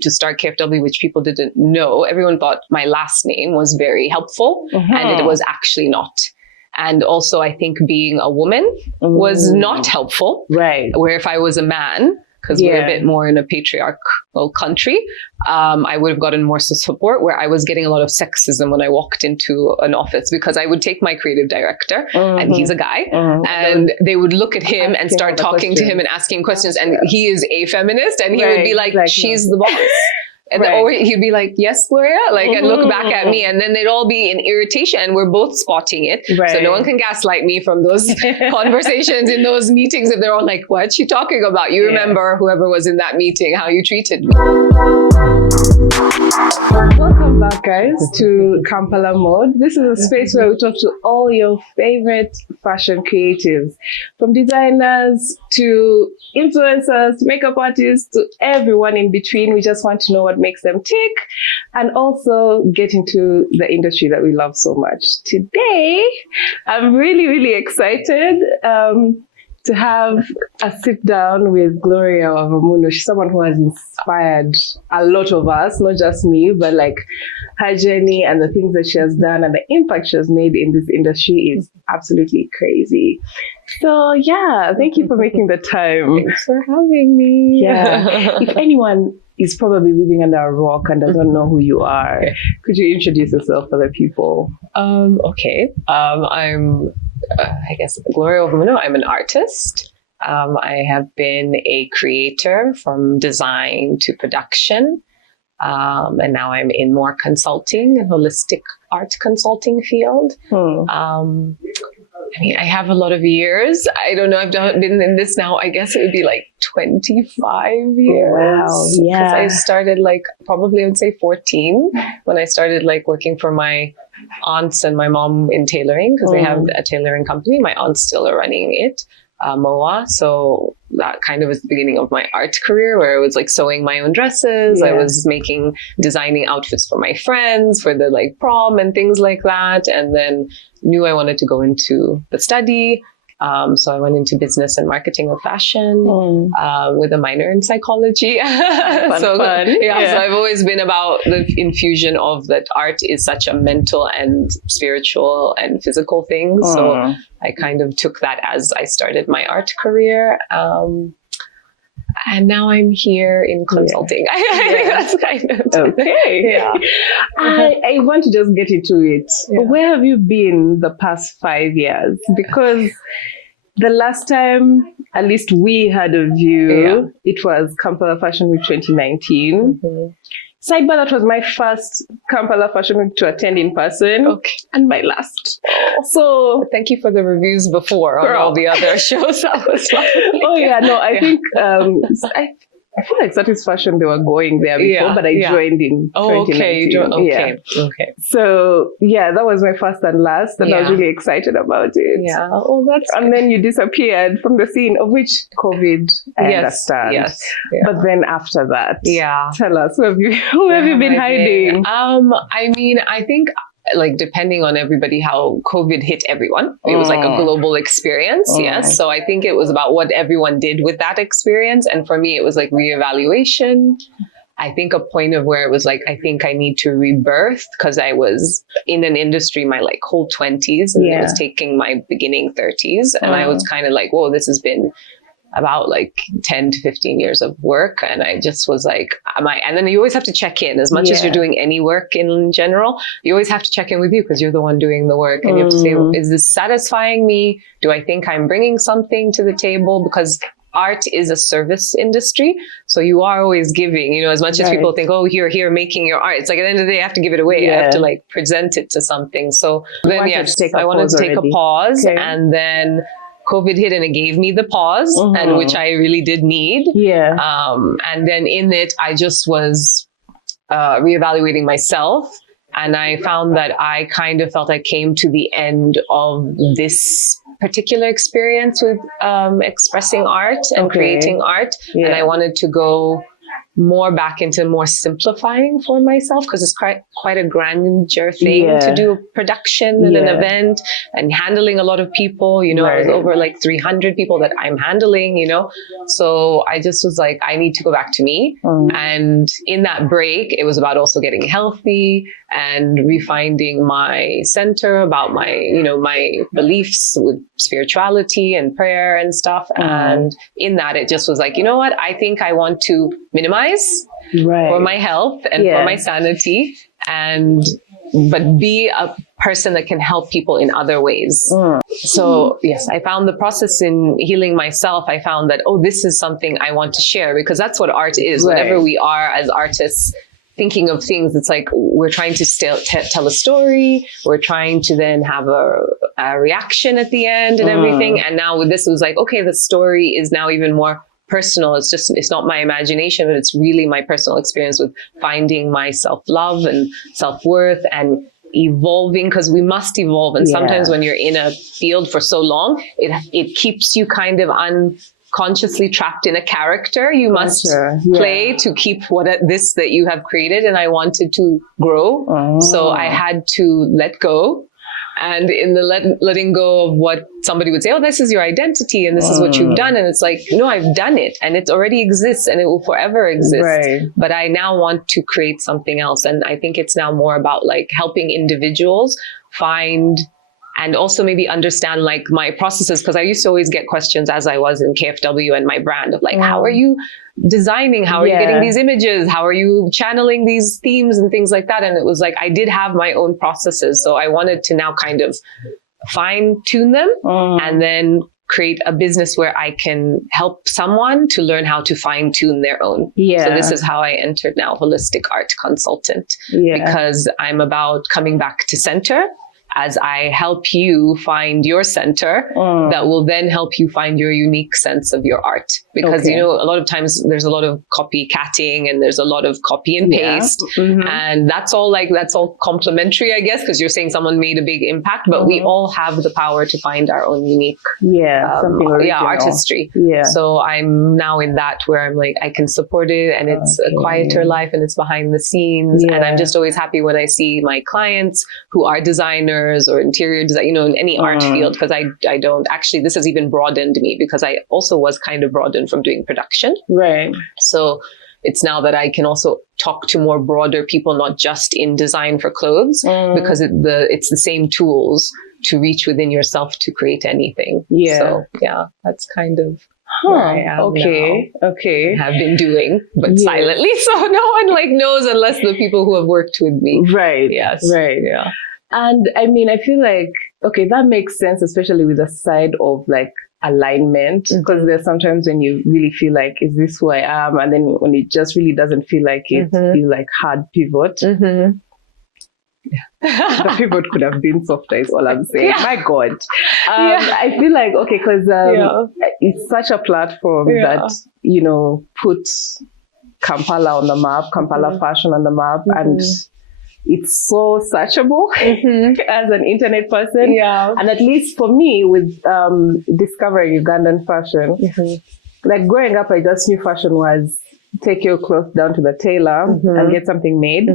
to start KFW, which people didn't know. Everyone thought my last name was very helpful, and it was actually not. And also, I think being a woman was not helpful. Right. Where if I was a man, because we're a bit more in a patriarchal country, I would have gotten more support, where I was getting a lot of sexism when I walked into an office, because I would take my creative director, and he's a guy, and they would look at him and start talking to him and asking questions. And he is a feminist, and he would be like, she's the boss. And or he'd be like, yes, Gloria, like, and look back at me, and then they'd all be in irritation, and we're both spotting it. So no one can gaslight me from those conversations in those meetings. If they're all like, what's she talking about? You remember whoever was in that meeting, how you treated me. Welcome back, guys, to Kampala Mode. This is a space where we talk to all your favorite fashion creatives, from designers to influencers to makeup artists to everyone in between. We just want to know what makes them tick and also get into the industry that we love so much. Today, I'm really, really excited to have a sit down with Gloria Wavamuno. She's someone who has inspired a lot of us, not just me, but like her journey and the things that she has done and the impact she has made in this industry is absolutely crazy. So yeah, thank you for making the time. Thanks for having me. Yeah. If anyone is probably living under a rock and doesn't know who you are, could you introduce yourself for the people? Okay. I'm I guess Gloria Wavamuno. I'm an artist. I have been a creator from design to production. And now I'm in more consulting and holistic art consulting field. I mean, I have a lot of years. I don't know. I've been in this now. I guess it would be like 25 years. Wow. Yeah. Because I started like probably I would say 14 when I started like working for my aunts and my mom in tailoring, because they have a tailoring company. My aunts still are running it, MOA. So that kind of was the beginning of my art career, where I was like sewing my own dresses. I was designing outfits for my friends for the like prom and things like that. And then knew I wanted to go into the study. So I went into business and marketing of fashion with a minor in psychology. Fun. So I've always been about the infusion of that art is such a mental and spiritual and physical thing. So I kind of took that as I started my art career. And now I'm here in consulting. I think that's kind of okay. I want to just get into it. Where have you been the past 5 years? Because the last time, at least we had a view, it was Kampala Fashion Week 2019. Sidebar, that was my first Kampala Fashion Week to attend in person, and my last. So thank you for the reviews before on all the other shows. That was lovely. I think I feel like Satisfaction, they were going there before, but I joined in 2019. Okay. So that was my first and last, and I was really excited about it. Yeah. Oh, that's and then you disappeared from the scene, of which COVID, I understand. Yes. But then after that, tell us, who have you been hiding? I mean, I think like depending on everybody, how COVID hit everyone. It was like a global experience. Yes. So I think it was about what everyone did with that experience. And for me, it was like reevaluation. I think a point of where it was like, I think I need to rebirth, because I was in an industry my like whole 20s and it was taking my beginning 30s. And I was kind of like, whoa, this has been about like 10 to 15 years of work. And I just was like, and then you always have to check in as much as you're doing any work in general, you always have to check in with you because you're the one doing the work. And you have to say, is this satisfying me? Do I think I'm bringing something to the table? Because art is a service industry. So you are always giving, you know, as much as people think, oh, you're here making your art. It's like at the end of the day, you have to give it away. I have to like present it to something. So then, I wanted to take a pause and then COVID hit and it gave me the pause, and which I really did need. And then in it, I just was reevaluating myself. And I found that I kind of felt I came to the end of this particular experience with expressing art and creating art. And I wanted to go more back into more simplifying for myself, because it's quite a grandeur thing to do a production and an event and handling a lot of people, you know. I was over like 300 people that I'm handling, you know. So I just was like, I need to go back to me. And in that break, it was about also getting healthy and refinding my center, about my, you know, my beliefs with spirituality and prayer and stuff. And in that, it just was like, you know what, I think I want to minimize for my health and for my sanity, but be a person that can help people in other ways. So yes, I found the process in healing myself. I found that, oh, this is something I want to share, because that's what art is. Whenever we are as artists thinking of things, it's like we're trying to still tell a story. We're trying to then have a reaction at the end and everything. And now with this, it was like, okay, the story is now even more personal. It's not my imagination, but it's really my personal experience with finding my self-love and self-worth and evolving, because we must evolve. And sometimes when you're in a field for so long, it keeps you kind of unconsciously trapped in a character. You must play to keep this that you have created. And I wanted to grow. So I had to let go. And in the letting go of what somebody would say, oh, this is your identity and this is what you've done. And it's like, no, I've done it and it already exists and it will forever exist. But I now want to create something else. And I think it's now more about like helping individuals find and also maybe understand like my processes. Because I used to always get questions as I was in KFW and my brand of like, how are you designing? How are you getting these images? How are you channeling these themes and things like that? And it was like, I did have my own processes. So I wanted to now kind of fine tune them and then create a business where I can help someone to learn how to fine tune their own. So this is how I entered now, holistic art consultant, because I'm about coming back to center. As I help you find your center, that will then help you find your unique sense of your art. Because, you know, a lot of times there's a lot of copycatting and there's a lot of copy and paste. And that's all complementary, I guess, because you're saying someone made a big impact, but we all have the power to find our own unique artistry. So I'm now in that where I'm like, I can support it and it's a quieter life and it's behind the scenes. And I'm just always happy when I see my clients who are designers or interior design, you know, in any art field, because I don't actually, this has even broadened me because I also was kind of broadened from doing production. So it's now that I can also talk to more broader people, not just in design for clothes, because it's the same tools to reach within yourself to create anything. So yeah, that's kind of where I am now. Have been doing, but silently, so no one like knows unless the people who have worked with me. Yeah. And I mean, I feel like, okay, that makes sense, especially with the side of like alignment, because there's sometimes when you really feel like, is this who I am? And then when it just really doesn't feel like it, you like hard pivot. The pivot could have been softer is all I'm saying. My God. I feel like, okay, because it's such a platform that, you know, puts Kampala on the map, Kampala Fashion on the map, and it's so searchable as an internet person. And at least for me, with discovering Ugandan fashion, like growing up, I just knew fashion was take your clothes down to the tailor and get something made.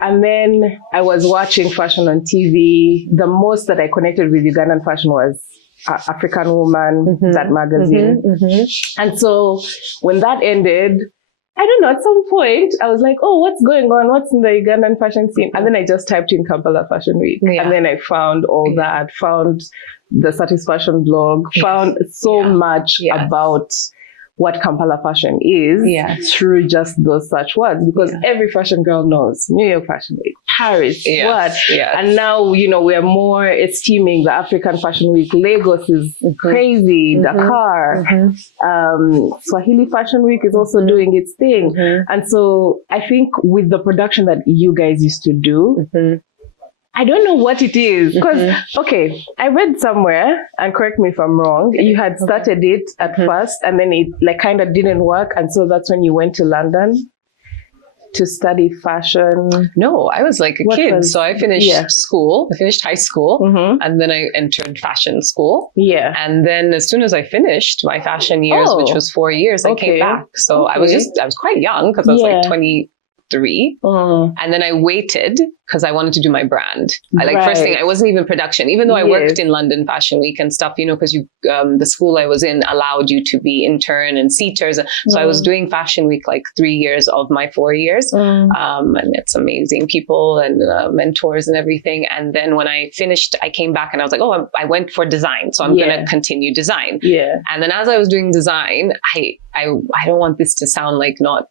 And then I was watching fashion on TV. The most that I connected with Ugandan fashion was African Woman, that magazine. And so when that ended, I don't know, at some point, I was like, oh, what's going on? What's in the Ugandan fashion scene? And then I just typed in Kampala Fashion Week. And then I found all that, found the Satisfaction blog, found so much about what Kampala Fashion is through just those such words. Because every fashion girl knows New York Fashion Week, Paris, and now, you know, we're more esteeming the African Fashion Week. Lagos is crazy, Dakar, Swahili Fashion Week is also doing its thing. And so I think with the production that you guys used to do, I don't know what it is, because, okay, I read somewhere, and correct me if I'm wrong, you had started it at first, and then it like kind of didn't work, and so that's when you went to London. to study fashion? No, I was like a What kid. was- So I finished yeah. school, I finished high school, and then I entered fashion school. Yeah. And then as soon as I finished my fashion years, Oh. which was 4 years, I came Okay. back. So I Okay. was quite young because I was Yeah. like 23. And then I waited because I wanted to do my brand. First thing, I wasn't even production, even though I worked in London Fashion Week and stuff, you know, because the school I was in allowed you to be intern and seaters. So I was doing Fashion Week like 3 years of my 4 years. I met some amazing people and mentors and everything. And then when I finished, I came back and I was like, oh, I went for design. So I'm going to continue design. Yeah. And then as I was doing design, I don't want this to sound like not,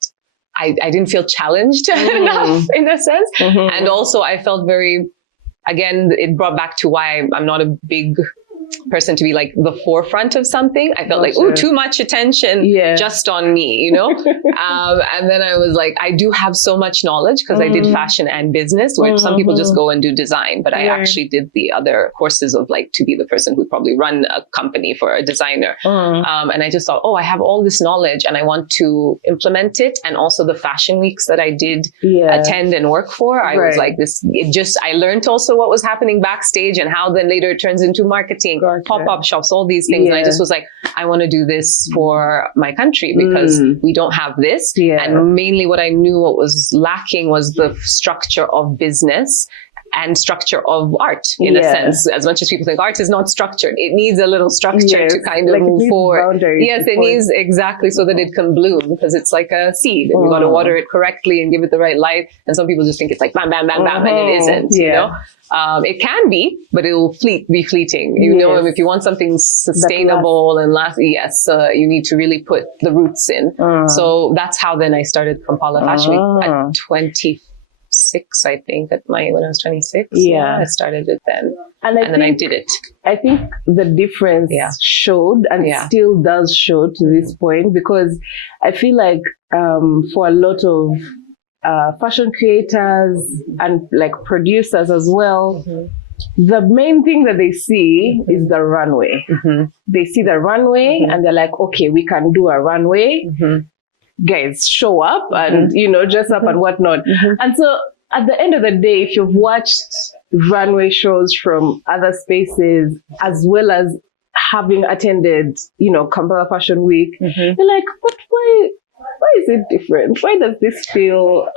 I didn't feel challenged enough in a sense. And also I felt very, again, it brought back to why I'm not a big person to be like the forefront of something. I felt like, oh, too much attention just on me, you know? And then I was like, I do have so much knowledge because I did fashion and business, where some people just go and do design, but I actually did the other courses of like to be the person who'd probably run a company for a designer. And I just thought, oh, I have all this knowledge and I want to implement it. And also the fashion weeks that I did attend and work for, I was like I learned also what was happening backstage and how then later it turns into marketing. Pop-up shops, all these things. And I just was like, I want to do this for my country because we don't have this. And mainly what I knew what was lacking was the structure of business and structure of art in a sense. As much as people think art is not structured, it needs a little structure to kind of move forward. Yes, it needs exactly so that it can bloom because it's like a seed and you got to water it correctly and give it the right light. And some people just think it's like bam, bam, bam, bam, and it isn't, you know? It can be, but it will be fleeting. You know, if you want something sustainable and last, you need to really put the roots in. So that's how then I started Kampala Fashion Week at 26, I think, when I was 26. Yeah, I started it then. And then I did it. I think the difference showed and still does show to this point, because I feel like for a lot of fashion creators and like producers as well, the main thing that they see is the runway. They see the runway and they're like, okay, we can do a runway. Guys, show up and, you know, dress up and whatnot. And so at the end of the day, if you've watched runway shows from other spaces, as well as having attended, you know, Kampala Fashion Week, you're like, but why is it different? Why does this feel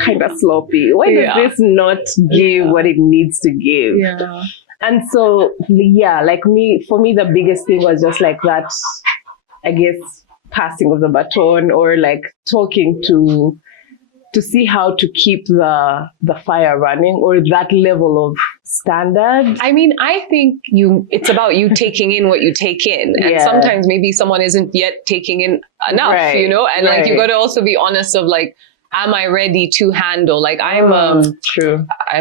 kind of sloppy? Why does this not give what it needs to give? And so, like for me, the biggest thing was just like that, I guess, passing of the baton, or like talking to see how to keep the fire running, or that level of standard. I mean, I think it's about you taking in what you take in. And sometimes maybe someone isn't yet taking in enough, you know? And like, you got to also be honest of like, am I ready to handle? Like I'm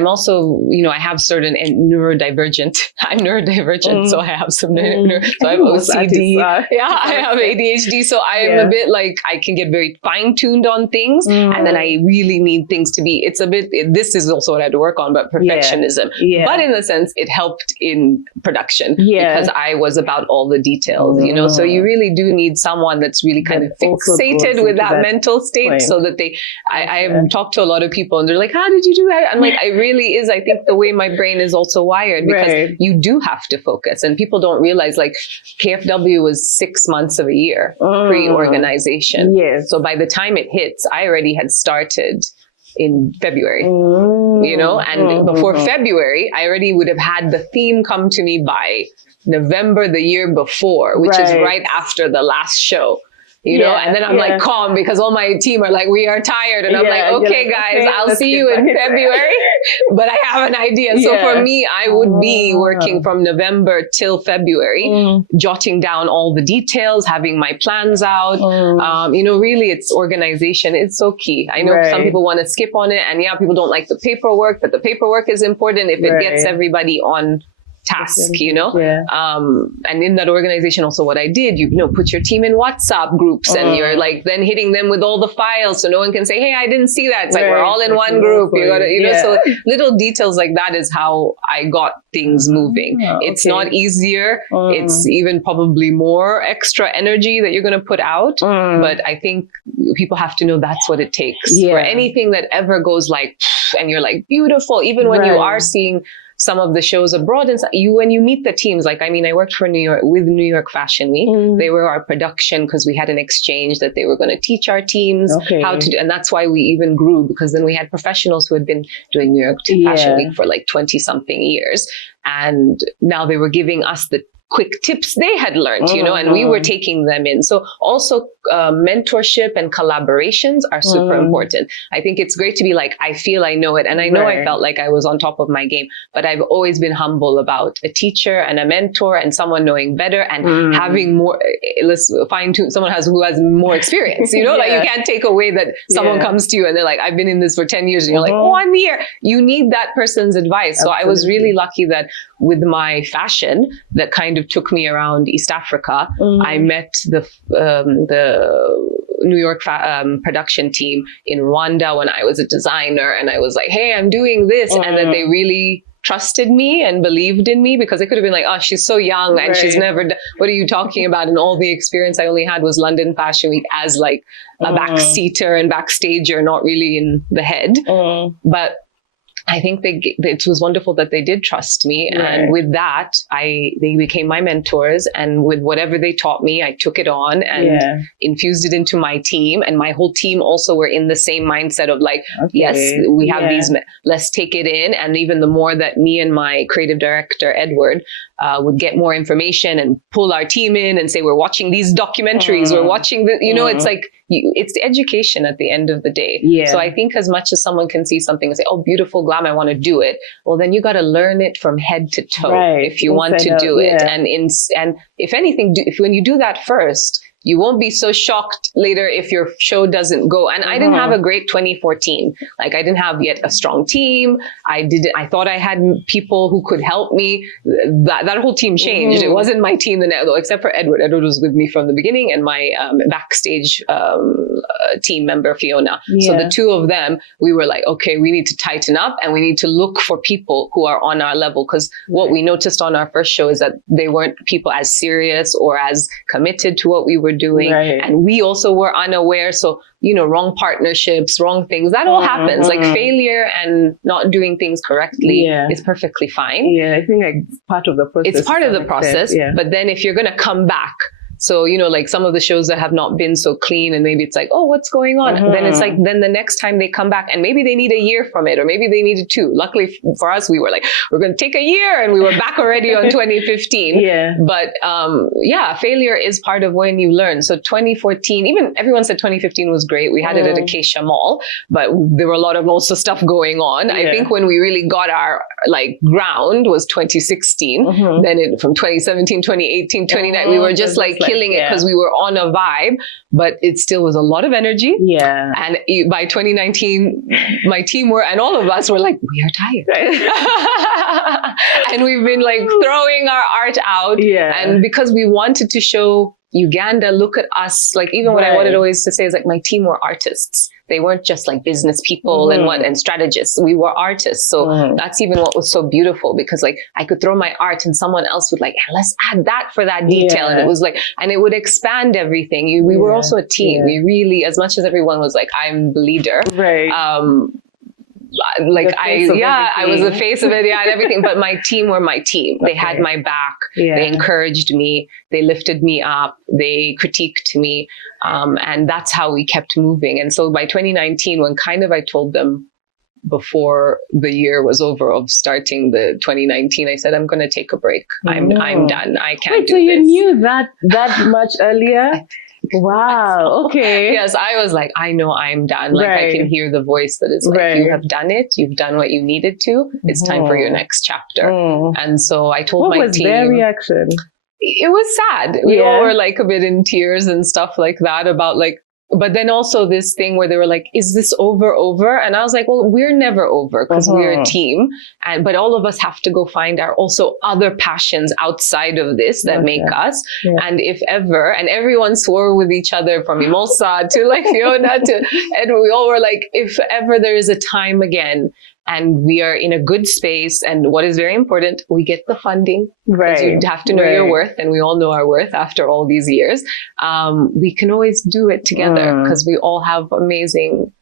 also, you know, I have certain neurodivergent. I'm neurodivergent, so I have some so I have OCD. I have ADHD. So I am a bit like, I can get very fine-tuned on things, and then I really need things to be, this is also what I had to work on, but perfectionism. But in the sense, it helped in production because I was about all the details, you know? So you really do need someone that's really kind of fixated with that mental state, so that I have talked to a lot of people and they're like, how did you do that? I'm like, I think the way my brain is also wired, because you do have to focus, and people don't realize like KFW was 6 months of a year pre-organization. So by the time it hits, I already had started in February, you know, and before February, I already would have had the theme come to me by November the year before, which is right after the last show. You know, and then I'm like calm because all my team are like, we are tired. And I'm like, okay, guys, I'll see you in February. But I have an idea. So for me, I would be working from November till February, jotting down all the details, having my plans out. You know, really, it's organization. It's so key. I know some people want to skip on it. And people don't like the paperwork, but the paperwork is important if it gets everybody on task, and in that organization also what I did, put your team in WhatsApp groups and you're like then hitting them with all the files so no one can say, hey, I didn't see that. It's like we're all in one group. You gotta, so little details like that is how I got things moving. It's not easier. It's even probably more extra energy that you're going to put out. But I think people have to know that's what it takes for anything that ever goes like, and you're like, beautiful, even when you are seeing some of the shows abroad, and when you meet the teams, like, I worked for New York Fashion Week. They were our production because we had an exchange that they were going to teach our teams how to do, and that's why we even grew, because then we had professionals who had been doing New York Fashion Week for like 20 something years, and now they were giving us the quick tips they had learned, and we were taking them in. So also mentorship and collaborations are super important. I think it's great to be like, I feel I know it. And I know I felt like I was on top of my game, but I've always been humble about a teacher and a mentor and someone knowing better and having more, let's fine tune someone who has more experience, like you can't take away that someone comes to you and they're like, I've been in this for 10 years and you're like, 1 year. You need that person's advice. So I was really lucky that with my fashion, that kind of took me around East Africa. I met the New York production team in Rwanda when I was a designer, and I was like, hey, I'm doing this, and that they really trusted me and believed in me, because they could have been like, oh, she's so young and she's never done, what are you talking about? And all the experience I only had was London Fashion Week as like a backseater and backstager, not really in the head. But I think it was wonderful that they did trust me. And with that, they became my mentors. And with whatever they taught me, I took it on and infused it into my team. And my whole team also were in the same mindset of like, yes, we have these, let's take it in. And even the more that me and my creative director, Edward, would get more information and pull our team in and say, we're watching these documentaries, we're watching the, it's like, it's the education at the end of the day. So I think as much as someone can see something and say, oh, beautiful, glam, I want to do it. Well, then you got to learn it from head to toe if you want to do it. And if anything, when you do that first, you won't be so shocked later if your show doesn't go. And I didn't have a great 2014. Like I didn't have yet a strong team. I thought I had people who could help me. That whole team changed. It wasn't my team, except for Edward. Edward was with me from the beginning, and my backstage team member, Fiona. So the two of them, we were like, okay, we need to tighten up and we need to look for people who are on our level. Because what we noticed on our first show is that they weren't people as serious or as committed to what we were doing. And we also were unaware. So, wrong partnerships, wrong things, that all happens. Like failure and not doing things correctly is perfectly fine. I think it's part of the process. It's part of the process. But then if you're going to come back, so, like some of the shows that have not been so clean and maybe it's like, oh, what's going on? Then it's like, then the next time they come back and maybe they need a year from it, or maybe they needed 2. Luckily for us, we were like, we're going to take a year, and we were back already on 2015. But failure is part of when you learn. So 2014, even everyone said 2015 was great. We had it at Acacia Mall, but there were a lot of also stuff going on. I think when we really got our ground was 2016. Then from 2017, 2018, 2019, we were just like killing it because we were on a vibe, but it still was a lot of energy. And by 2019, my team and all of us were like, we are tired. And we've been like throwing our art out. And because we wanted to show Uganda, look at us. Like even what I wanted always to say is like, my team were artists. They weren't just like business people and strategists. We were artists. So that's even what was so beautiful, because like I could throw my art and someone else would like, let's add that for that detail. And it was like, and it would expand everything. We were also a team. We really, as much as everyone was like, I'm the leader. I was the face of it, and everything. But my team were my team. They had my back. They encouraged me. They lifted me up. They critiqued me. And that's how we kept moving. And so by 2019, when kind of I told them before the year was over of starting the 2019, I said, I'm going to take a break. I'm done. I can't do this. So you knew that much earlier? Wow. Okay. Yes, I was like, I know I'm done. Like I can hear the voice that is like, you have done it. You've done what you needed to. It's time for your next chapter. And so I told my team. What was their reaction? It was sad. We all were like a bit in tears and stuff like that about like, But then also this thing where they were like, is this over? And I was like, well, we're never over because we're a team. But all of us have to go find our also other passions outside of this that make us. Yeah. And if ever, and everyone swore with each other from Mimosa to like Fiona to, and we all were like, if ever there is a time again, and we are in a good space. And what is very important, we get the funding. Because you have to know your worth. And we all know our worth after all these years. We can always do it together because we all have amazing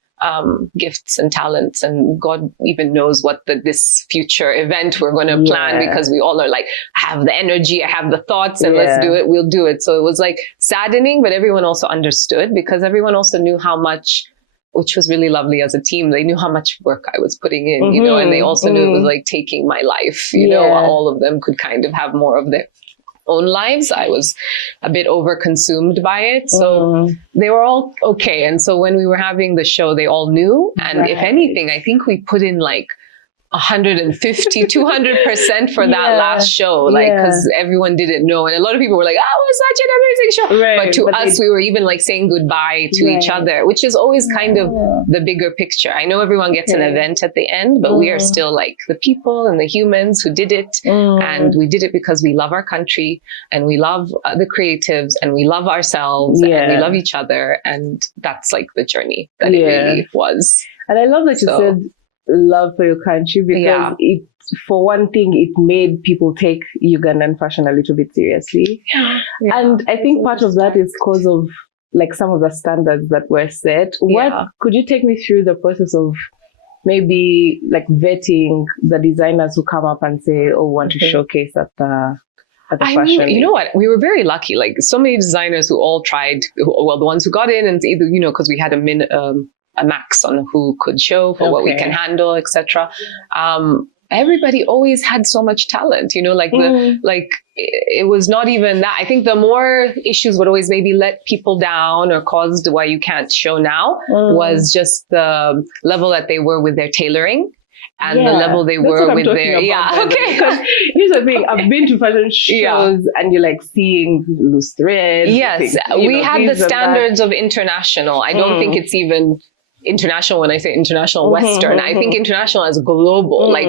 gifts and talents. And God even knows what this future event we're going to plan because we all are like, I have the energy, I have the thoughts, and let's do it. We'll do it. So it was like saddening, but everyone also understood because everyone also knew how much, which was really lovely as a team. They knew how much work I was putting in, you know, and they also knew it was like taking my life, you know, all of them could kind of have more of their own lives. I was a bit overconsumed by it. So they were all okay. And so when we were having the show, they all knew. And if anything, I think we put in like 150, 200% for that last show, like, because everyone didn't know. And a lot of people were like, oh, it was such an amazing show. But to us, we were even like saying goodbye to each other, which is always kind of the bigger picture. I know everyone gets an event at the end, but we are still like the people and the humans who did it. And we did it because we love our country and we love the creatives and we love ourselves and we love each other. And that's like the journey that it really was. And I love that you said love for your country because it, for one thing, it made people take Ugandan fashion a little bit seriously. And I think part of that is because of like some of the standards that were set. What could you take me through the process of maybe like vetting the designers who come up and say, oh, want to showcase at the fashion? You know what? We were very lucky. Like so many designers who all tried, well, the ones who got in and either, you know, because we had a max on who could show for what we can handle, etc. Everybody always had so much talent, you know, like it was not even that. I think the more issues would always maybe let people down or caused why you can't show now was just the level that they were with their tailoring. And the level they were with their, Because here's the thing, I've been to fashion shows and you're like seeing loose threads. Yes, we had the standards of international. I don't think it's even international when I say international Western. I think international as global. Like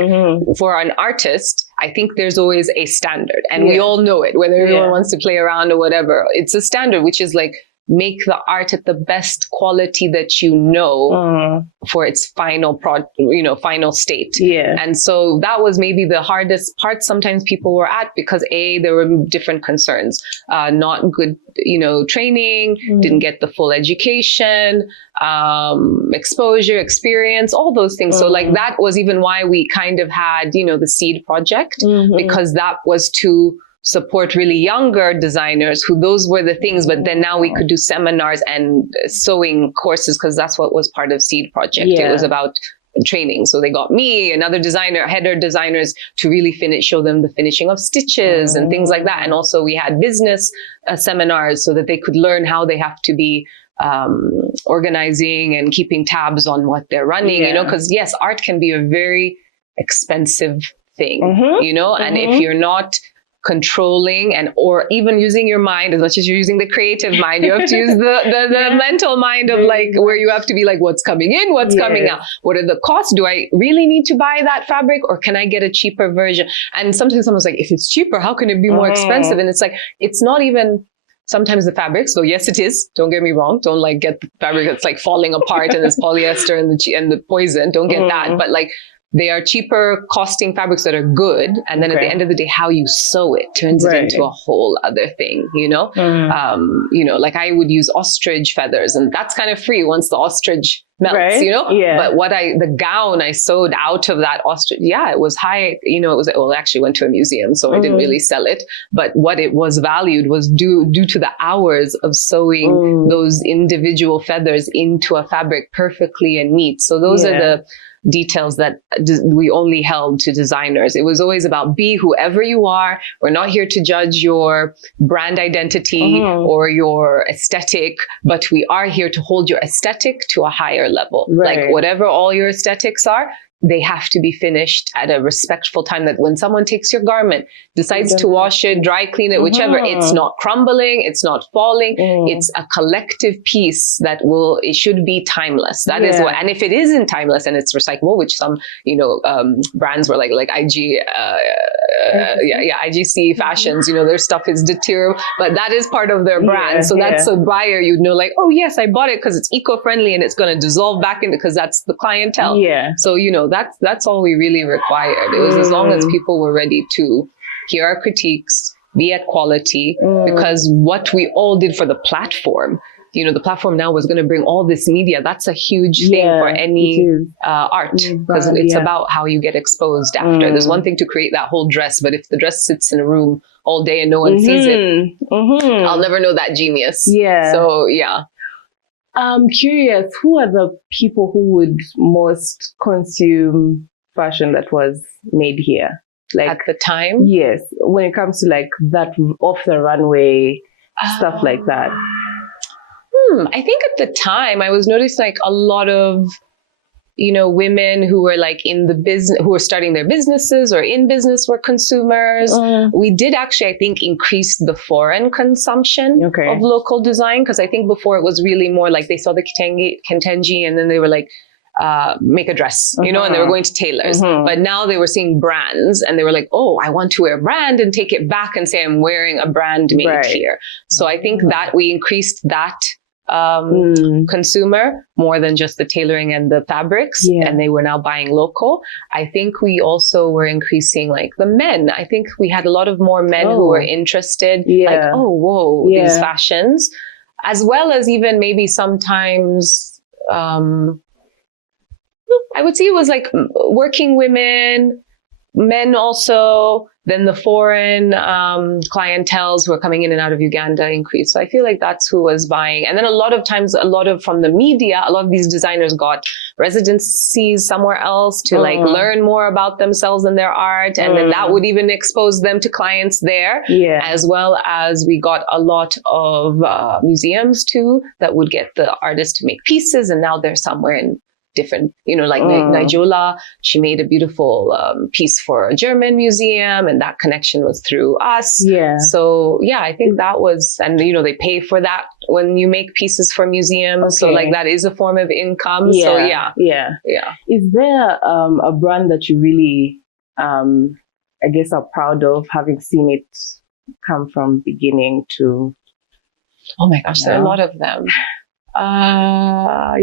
for an artist, I think there's always a standard and we all know it, whether everyone wants to play around or whatever. It's a standard, which is like, make the art at the best quality that you know for its final final state. And so that was maybe the hardest part sometimes people were at because there were different concerns, not good, training, didn't get the full education, exposure, experience, all those things. So like that was even why we kind of had, the Seed project, because that was to support really younger designers who those were the things, but then now we could do seminars and sewing courses because that's what was part of Seed project. It was about training. So they got me and other header designers to really show them the finishing of stitches and things like that. And also we had business seminars so that they could learn how they have to be organizing and keeping tabs on what they're running, because yes, art can be a very expensive thing, and if you're not controlling or even using your mind as much as you're using the creative mind, you have to use the mental mind of like where you have to be like, what's coming in, what's coming out, what are the costs, do I really need to buy that fabric or can I get a cheaper version? And sometimes someone's like, if it's cheaper, how can it be more expensive? And it's like, it's not even sometimes the fabrics, though yes it is, don't get me wrong, don't like get the fabric that's like falling apart and it's polyester and the poison, don't get that, but like they are cheaper costing fabrics that are good. And then at the end of the day, how you sew it turns it into a whole other thing, like I would use ostrich feathers and that's kind of free once the ostrich melts, but the gown I sewed out of that ostrich, it was high, it actually went to a museum, so I didn't really sell it. But what it was valued was due to the hours of sewing those individual feathers into a fabric perfectly and neat. So those are the details that we only held to designers. It was always about be whoever you are. We're not here to judge your brand identity or your aesthetic, but we are here to hold your aesthetic to a higher level. Like whatever all your aesthetics are, they have to be finished at a respectful time, that when someone takes your garment, decides to wash it, dry clean it, whichever, it's not crumbling, it's not falling. It's a collective piece that it should be timeless. That is what, and if it isn't timeless and it's recyclable, which some, brands were like IG, IGC fashions, their stuff is deteriorable, but that is part of their brand. So that's a buyer, like, oh yes, I bought it because it's eco-friendly and it's going to dissolve back in, because that's the clientele. So, that's all we really required. It was as long as people were ready to hear our critiques, be at quality, because what we all did for the platform, the platform now was going to bring all this media. That's a huge thing for any art, because it's about how you get exposed after. There's one thing to create that whole dress, but if the dress sits in a room all day and no one sees it, I'll never know that genius. So, I'm curious, who are the people who would most consume fashion that was made here? Like at the time? Yes. When it comes to like that off the runway, stuff like that. I think at the time I was noticing like a lot of, women who were like in the business, who were starting their businesses or in business, were consumers. We did actually, I think, increase the foreign consumption of local design, because I think before it was really more like they saw the Kentenji and then they were like, make a dress, and they were going to tailors. But now they were seeing brands and they were like, oh, I want to wear a brand and take it back and say I'm wearing a brand made here. So I think that we increased that consumer more than just the tailoring and the fabrics, and they were now buying local. I think we also were increasing like the men. I think we had a lot of more men who were interested, like, oh, whoa, these fashions, as well as even maybe sometimes, I would say it was like working women, men also, then the foreign clienteles who are coming in and out of Uganda increased. So I feel like that's who was buying. And then a lot of times, from the media, a lot of these designers got residencies somewhere else to like learn more about themselves and their art. And then that would even expose them to clients there, as well as we got a lot of museums too that would get the artists to make pieces. And now they're somewhere in different, like Nijola, she made a beautiful piece for a German museum, and that connection was through us. So I think that was, and they pay for that when you make pieces for museums. So like that is a form of income. So Is there a brand that you really, I guess, are proud of, having seen it come from beginning to? Oh my gosh, there are a lot of them. I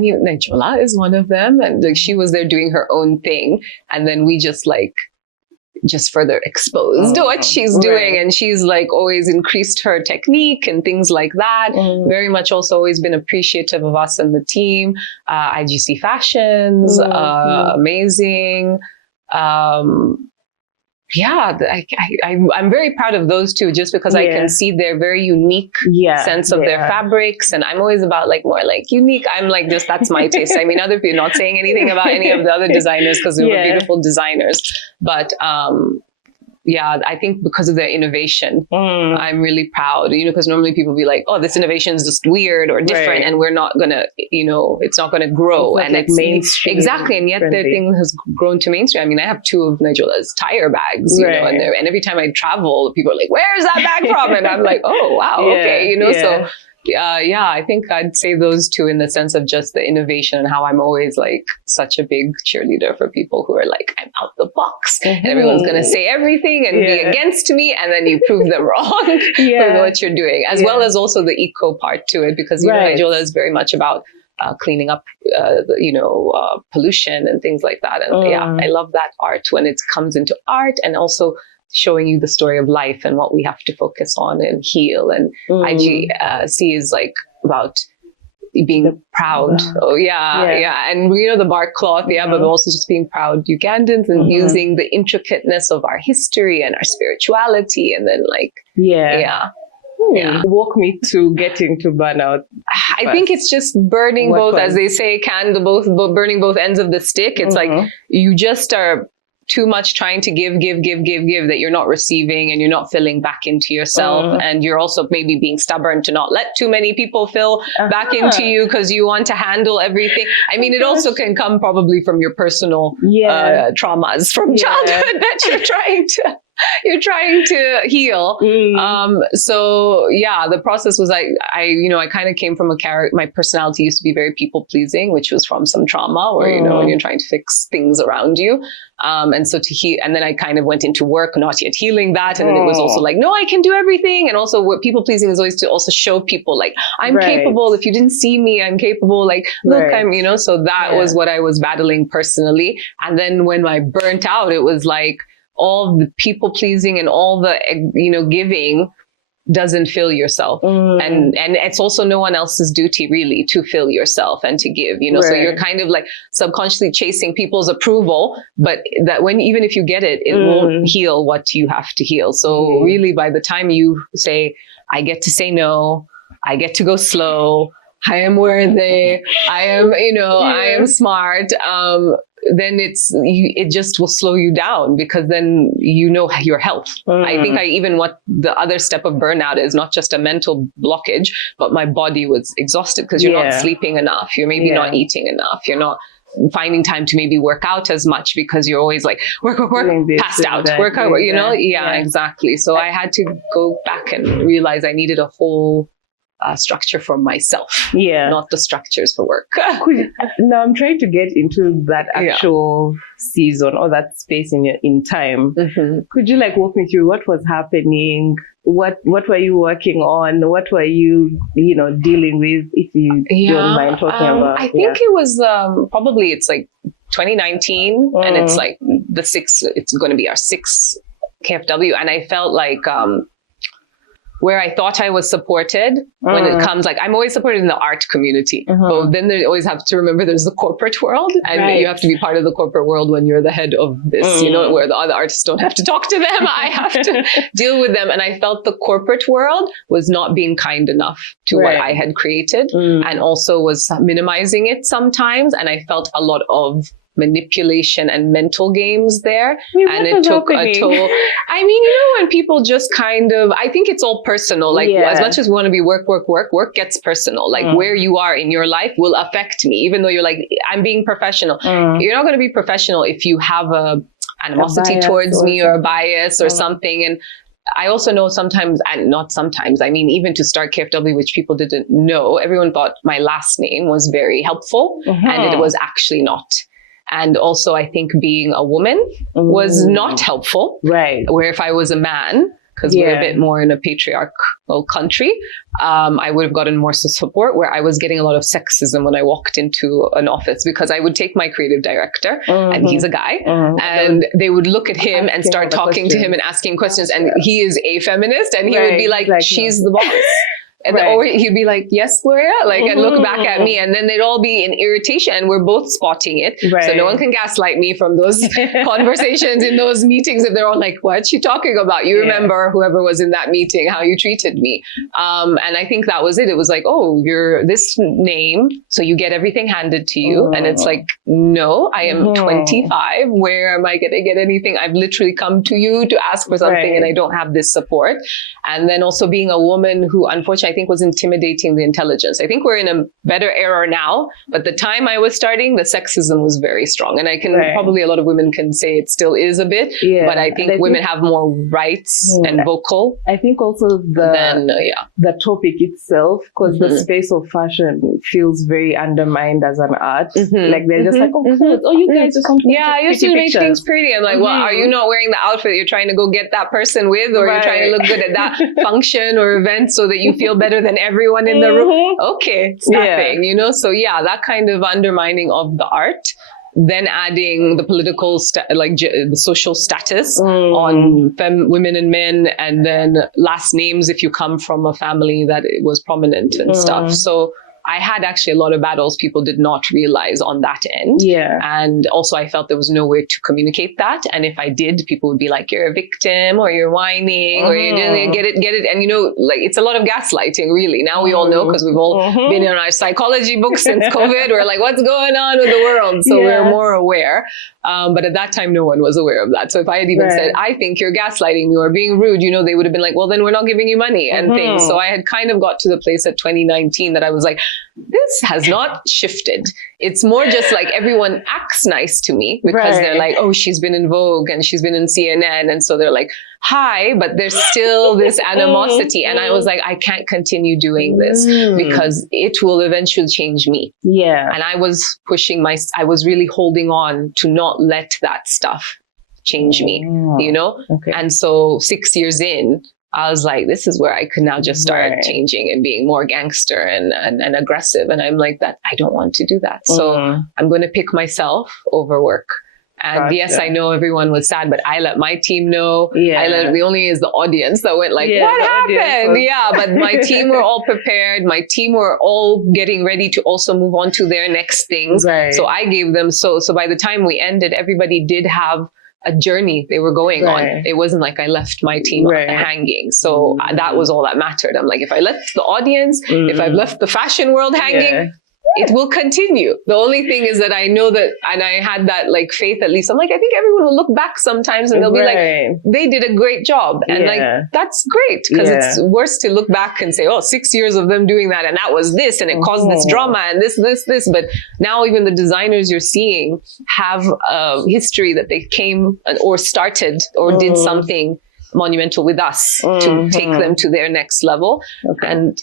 mean, Nijola is one of them, and like she was there doing her own thing, and then we just further exposed what she's doing, and she's like always increased her technique and things like that. Very much also always been appreciative of us and the team. IGC Fashions, amazing. I'm very proud of those two, just because I can see their very unique sense of their fabrics. And I'm always about like more like unique. I'm like, just, that's my taste. I mean, other people, not saying anything about any of the other designers, because they were beautiful designers. But I think because of their innovation, I'm really proud, because normally people be like, oh, this innovation is just weird or different, and we're not going to, it's not going to grow. It's it's mainstream. Exactly. And yet their thing has grown to mainstream. I mean, I have 2 of Nijola's tire bags, and every time I travel, people are like, where's that bag from? And I'm like, oh, wow, okay, so I think I'd say those 2 in the sense of just the innovation, and how I'm always like such a big cheerleader for people who are like, I'm out the box, and everyone's going to say everything and be against me, and then you prove them wrong with what you're doing, as well as also the eco part to it, because Nijola is very much about cleaning up, pollution and things like that. And I love that art when it comes into art, and also showing you the story of life and what we have to focus on and heal. And IGC is like about being proud. And the bark cloth, but also just being proud Ugandans, and using the intricateness of our history and our spirituality, and then like walk me to getting to burnout. I think it's just burning as they say, burning both ends of the stick. It's like you just are too much trying to give that you're not receiving and you're not filling back into yourself. And you're also maybe being stubborn to not let too many people fill back into you because you want to handle everything. I mean, it also can come probably from your personal traumas from childhood that you're trying to heal. So yeah, the process was I kind of came from a character. My personality used to be very people pleasing, which was from some trauma where, when you're trying to fix things around you. And so to heal, and then I kind of went into work, not yet healing that. And then it was also like, no, I can do everything. And also what people pleasing is always to also show people like, I'm capable. If you didn't see me, I'm capable. Like, look, I'm, so that was what I was battling personally. And then when I burnt out, it was like, all the people pleasing and all the, giving doesn't fill yourself. And it's also no one else's duty really to fill yourself and to give, so you're kind of like subconsciously chasing people's approval, but that even if you get it, it won't heal what you have to heal. So really by the time you say, I get to say no, I get to go slow, I am worthy, I am, I am smart, then it just will slow you down because then your health. I think what the other step of burnout is not just a mental blockage, but my body was exhausted because you're not sleeping enough. You're maybe not eating enough. You're not finding time to maybe work out as much because you're always like work, passed out, work out, exactly. So I had to go back and realize I needed a whole structure for myself, not the structures for work. Now I'm trying to get into that actual season or that space in time. Could you walk me through what was happening? What were you working on? What were you dealing with? If you don't mind talking about. I think it was probably it's like 2019, and it's like it's going to be our 6th KFW, and I felt like where I thought I was supported when it comes, I'm always supported in the art community. But then they always have to remember there's the corporate world, and you have to be part of the corporate world when you're the head of this, where the other artists don't have to talk to them. I have to deal with them. And I felt the corporate world was not being kind enough to what I had created, and also was minimizing it sometimes. And I felt a lot of manipulation and mental games there. And it took a toll. I mean, when people just I think it's all personal. As much as we want to be work gets personal. Where you are in your life will affect me, even though you're like, I'm being professional. You're not going to be professional if you have a animosity towards me or a bias or something. And I also know sometimes, and not sometimes, I mean, even to start KFW, which people didn't know, everyone thought my last name was very helpful, and it was actually not. And also, I think being a woman was not helpful. Right. Where if I was a man, because we're a bit more in a patriarchal country, I would have gotten more support, where I was getting a lot of sexism when I walked into an office, because I would take my creative director, and he's a guy, and they would look at him and start talking to him and asking questions. And he is a feminist, and he would be like, she's the boss. And or he'd be like, yes, Gloria, and look back at me. And then they'd all be in irritation, and we're both spotting it. So no one can gaslight me from those conversations in those meetings. If they're all like, what's she talking about? You remember whoever was in that meeting, how you treated me. And I think that was it. It was like, oh, you're this name, so you get everything handed to you. And it's like, no, I am 25. Where am I going to get anything? I've literally come to you to ask for something, and I don't have this support. And then also being a woman who, unfortunately, I think was intimidating the intelligence. I think we're in a better era now, but the time I was starting, the sexism was very strong. And I can probably, a lot of women can say it still is a bit, but I think women have more rights and vocal. I think also the topic itself, because the space of fashion feels very undermined as an art. They're just like, you guys are something. Yeah, you still make things pretty. I'm like, well, are you not wearing the outfit you're trying to go get that person with, or you're trying to look good at that function or event so that you feel better than everyone in the room? Okay, it's nothing, So that kind of undermining of the art. Then adding the political, the social status on women and men, and then last names if you come from a family that it was prominent and stuff. So I had actually a lot of battles people did not realize on that end. Yeah. And also I felt there was no way to communicate that. And if I did, people would be like, you're a victim, or you're whining, or you didn't get it. And, you know, like, it's a lot of gaslighting, really. Now we all know, because we've all been in our psychology books since COVID. We're like, what's going on with the world? So we're more aware. But at that time, no one was aware of that. So if I had even said, I think you're gaslighting me or being rude, you know, they would have been like, well, then we're not giving you money and things. So I had kind of got to the place at 2019 that I was like, this has not shifted. It's more just like everyone acts nice to me because they're like, oh, she's been in Vogue and she's been in CNN. And so they're like, hi, but there's still this animosity. And I was like, I can't continue doing this because it will eventually change me. Yeah. And I was I was really holding on to not let that stuff change me, you know? Okay. And so 6 years in, I was like, this is where I could now just start changing and being more gangster and aggressive. And I'm like, that I don't want to do that. So I'm going to pick myself over work. And yes, I know everyone was sad, but I let my team know. The only is the audience that went like, what happened? But my team were all prepared. My team were all getting ready to also move on to their next things. So I gave them, so by the time we ended, everybody did have a journey they were going on. It wasn't like I left my team hanging. So that was all that mattered. I'm like, if I left the audience, if I've left the fashion world hanging, it will continue. The only thing is that I know that, and I had that like faith at least. I'm like, I think everyone will look back sometimes and they'll be like, they did a great job. And like, that's great. Because it's worse to look back and say, oh, 6 years of them doing that. And that was this, and it caused this drama and this. But now even the designers you're seeing have a history that they came or started or did something monumental with us to take them to their next level. And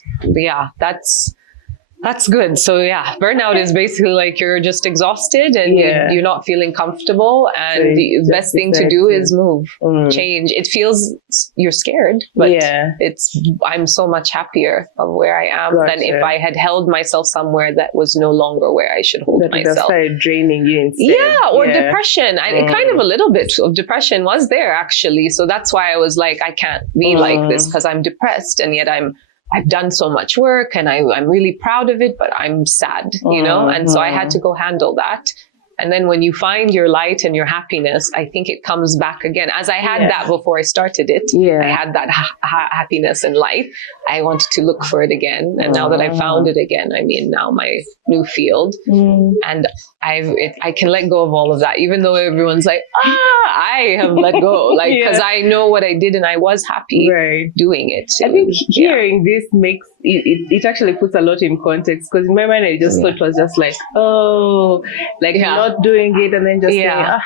that's good. So burnout is basically like you're just exhausted and you're not feeling comfortable. And the best thing to do is move, change. It feels you're scared, but I'm so much happier of where I am than if I had held myself somewhere that was no longer where I should hold myself. That started draining you instead. Or depression. Kind of a little bit of depression was there actually. So that's why I was like, I can't be like this because I'm depressed, and yet I've done so much work and I'm really proud of it, but I'm sad, you know? And so I had to go handle that. And then when you find your light and your happiness, I think it comes back again. As I had that before I started it, I had that happiness and light. I wanted to look for it again. And now that I found it again, I mean, now my new field, and I can let go of all of that, even though everyone's like, I have let go, like, because I know what I did and I was happy doing it. I think hearing this makes it actually puts a lot in context, because in my mind I just thought it was just like, not doing it and then just saying,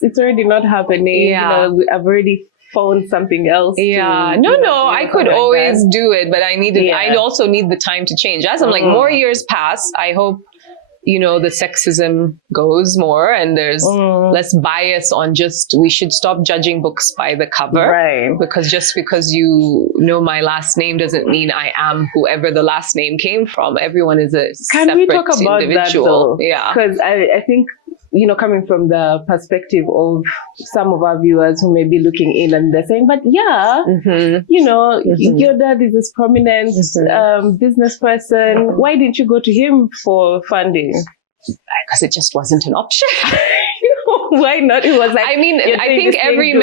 it's already not happening. You know, I've already found something else. I could always do it, but I also need the time to change. As I'm like, more years pass, I hope, you know, the sexism goes more and there's less bias on we should stop judging books by the cover. Because just because you know my last name doesn't mean I am whoever the last name came from. Everyone is a separate individual. Can we talk about that though? Because I think, you know, coming from the perspective of some of our viewers who may be looking in and they're saying, but you know, your dad is this prominent business person. Why didn't you go to him for funding? Because it just wasn't an option. Why not? It was like, I mean, I think every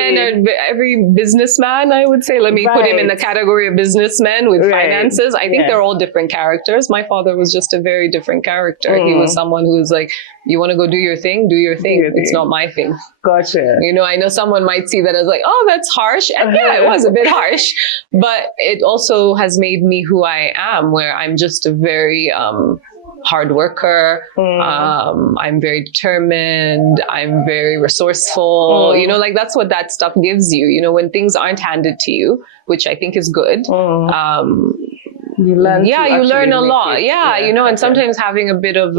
businessman, I would say, let me put him in the category of businessmen with finances. I think they're all different characters. My father was just a very different character. He was someone who was like, you want to go do your thing? Do your thing. It's not my thing. Gotcha. You know, I know someone might see that as like, oh, that's harsh. And it was a bit harsh. But it also has made me who I am, where I'm just a very hard worker. I'm very determined. I'm very resourceful. You know, like that's what that stuff gives you. You know, when things aren't handed to you, which I think is good. You learn a lot. You know, and sometimes having a bit of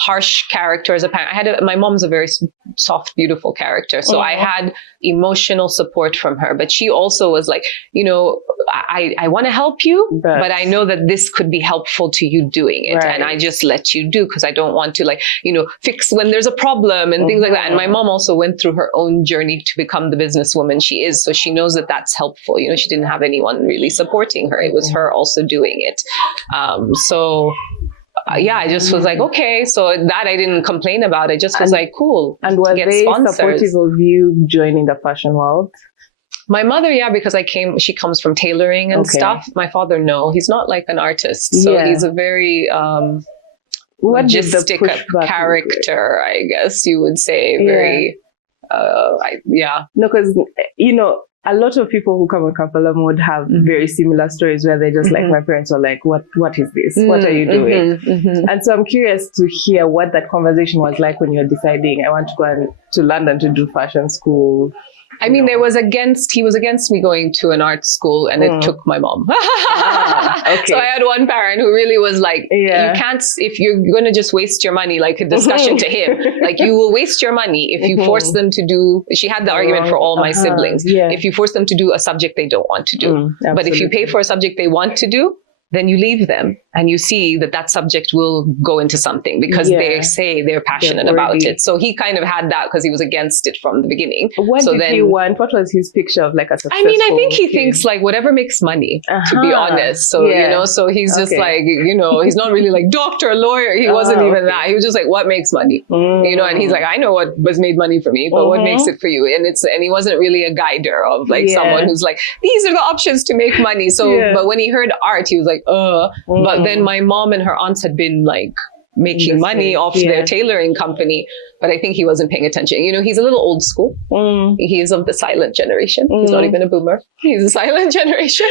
harsh character as a parent. My mom's a very soft, beautiful character. So I had emotional support from her, but she also was like, you know, I want to help you, but I know that this could be helpful to you doing it. And I just let you do because I don't want to, like, you know, fix when there's a problem and things like that. And my mom also went through her own journey to become the businesswoman she is. So she knows that that's helpful. You know, she didn't have anyone really supporting her. It was her also doing it. Yeah, I just was like, okay, so that I didn't complain about. I just was like, cool. And were they supportive of you joining the fashion world? My mother, yeah, because she comes from tailoring and stuff. My father, no, he's not like an artist. So he's a very logistic character, I guess you would say. Very, No, because, you know, a lot of people who come on Kampala Mode have very similar stories where they're just like, my parents are like, what is this? What are you doing? And so I'm curious to hear what that conversation was like when you're deciding, I want to go to London to do fashion school. I mean, he was against me going to an art school, and it took my mom. So I had one parent who really was like, you can't, if you're going to just waste your money, like a discussion to him, like you will waste your money if you force them to do, she had the argument for all my siblings. If you force them to do a subject they don't want to do. But if you pay for a subject they want to do, then you leave them and you see that subject will go into something because they say they're passionate about it. So he kind of had that because he was against it from the beginning. What did he want? What was his picture of like a successful? I mean, I think he thinks like whatever makes money, to be honest. So, you know, so he's just like, you know, he's not really like doctor, lawyer. He wasn't even that. He was just like, what makes money? You know, and he's like, I know what was made money for me, but what makes it for you? And he wasn't really a guider of like someone who's like, these are the options to make money. So, but when he heard art, he was like, but then my mom and her aunts had been like making money off their tailoring company, but I think he wasn't paying attention. You know, he's a little old school. He is of the silent generation. He's not even a boomer. He's a silent generation.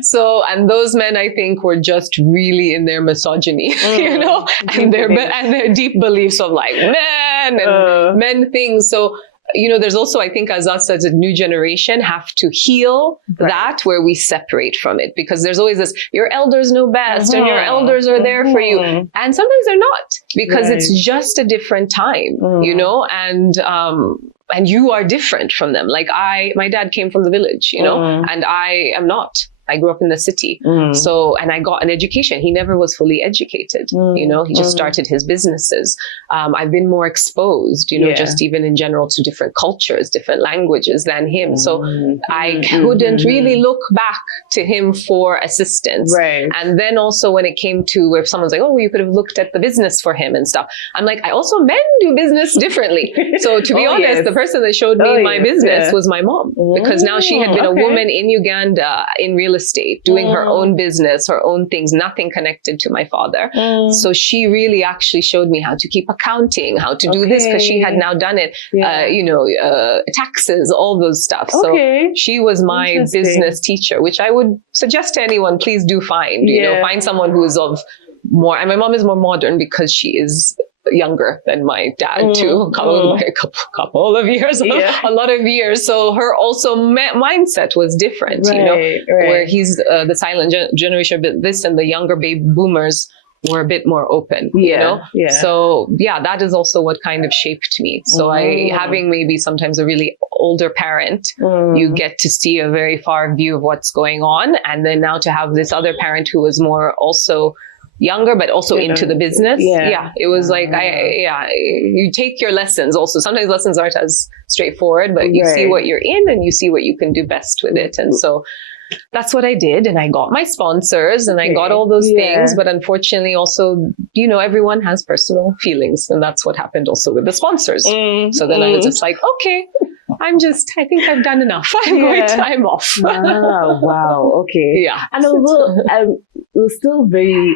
So, and those men, I think, were just really in their misogyny, you know, and their deep beliefs of like men and men things. So, you know, there's also, I think, as a new generation, have to heal that where we separate from it, because there's always this, your elders know best and your elders are there for you. And sometimes they're not, because it's just a different time, you know, and you are different from them. Like my dad came from the village, you know, and I am not. I grew up in the city. So, and I got an education. He never was fully educated. You know, he just started his businesses. I've been more exposed, you know, just even in general to different cultures, different languages than him. So I couldn't really look back to him for assistance. And then also when it came to where someone's like, oh, you could have looked at the business for him and stuff. I'm like, men do business differently. So to be honest, the person that showed me my business was my mom, because now she had been a woman in Uganda in real estate, doing her own business, her own things, nothing connected to my father. So she really actually showed me how to keep accounting, how to do this, because she had now done it, you know, taxes, all those stuff. So she was my business teacher, which I would suggest to anyone, please do find, you know, find someone who is of more, and my mom is more modern because she is younger than my dad too, a couple of years, a lot of years. So her also mindset was different, you know, where he's the silent generation, but this and the younger baby boomers were a bit more open, you know? So that is also what kind of shaped me. So having maybe sometimes a really older parent, you get to see a very far view of what's going on. And then now to have this other parent who was more also younger, but also into the business. It was like, you take your lessons also. Sometimes lessons aren't as straightforward, but you see what you're in and you see what you can do best with it. And so that's what I did. And I got my sponsors and I got all those things. But unfortunately also, you know, everyone has personal feelings. And that's what happened also with the sponsors. So then I was just like, okay, I think I've done enough. I'm off. Wow. Okay. Yeah. And although we're still very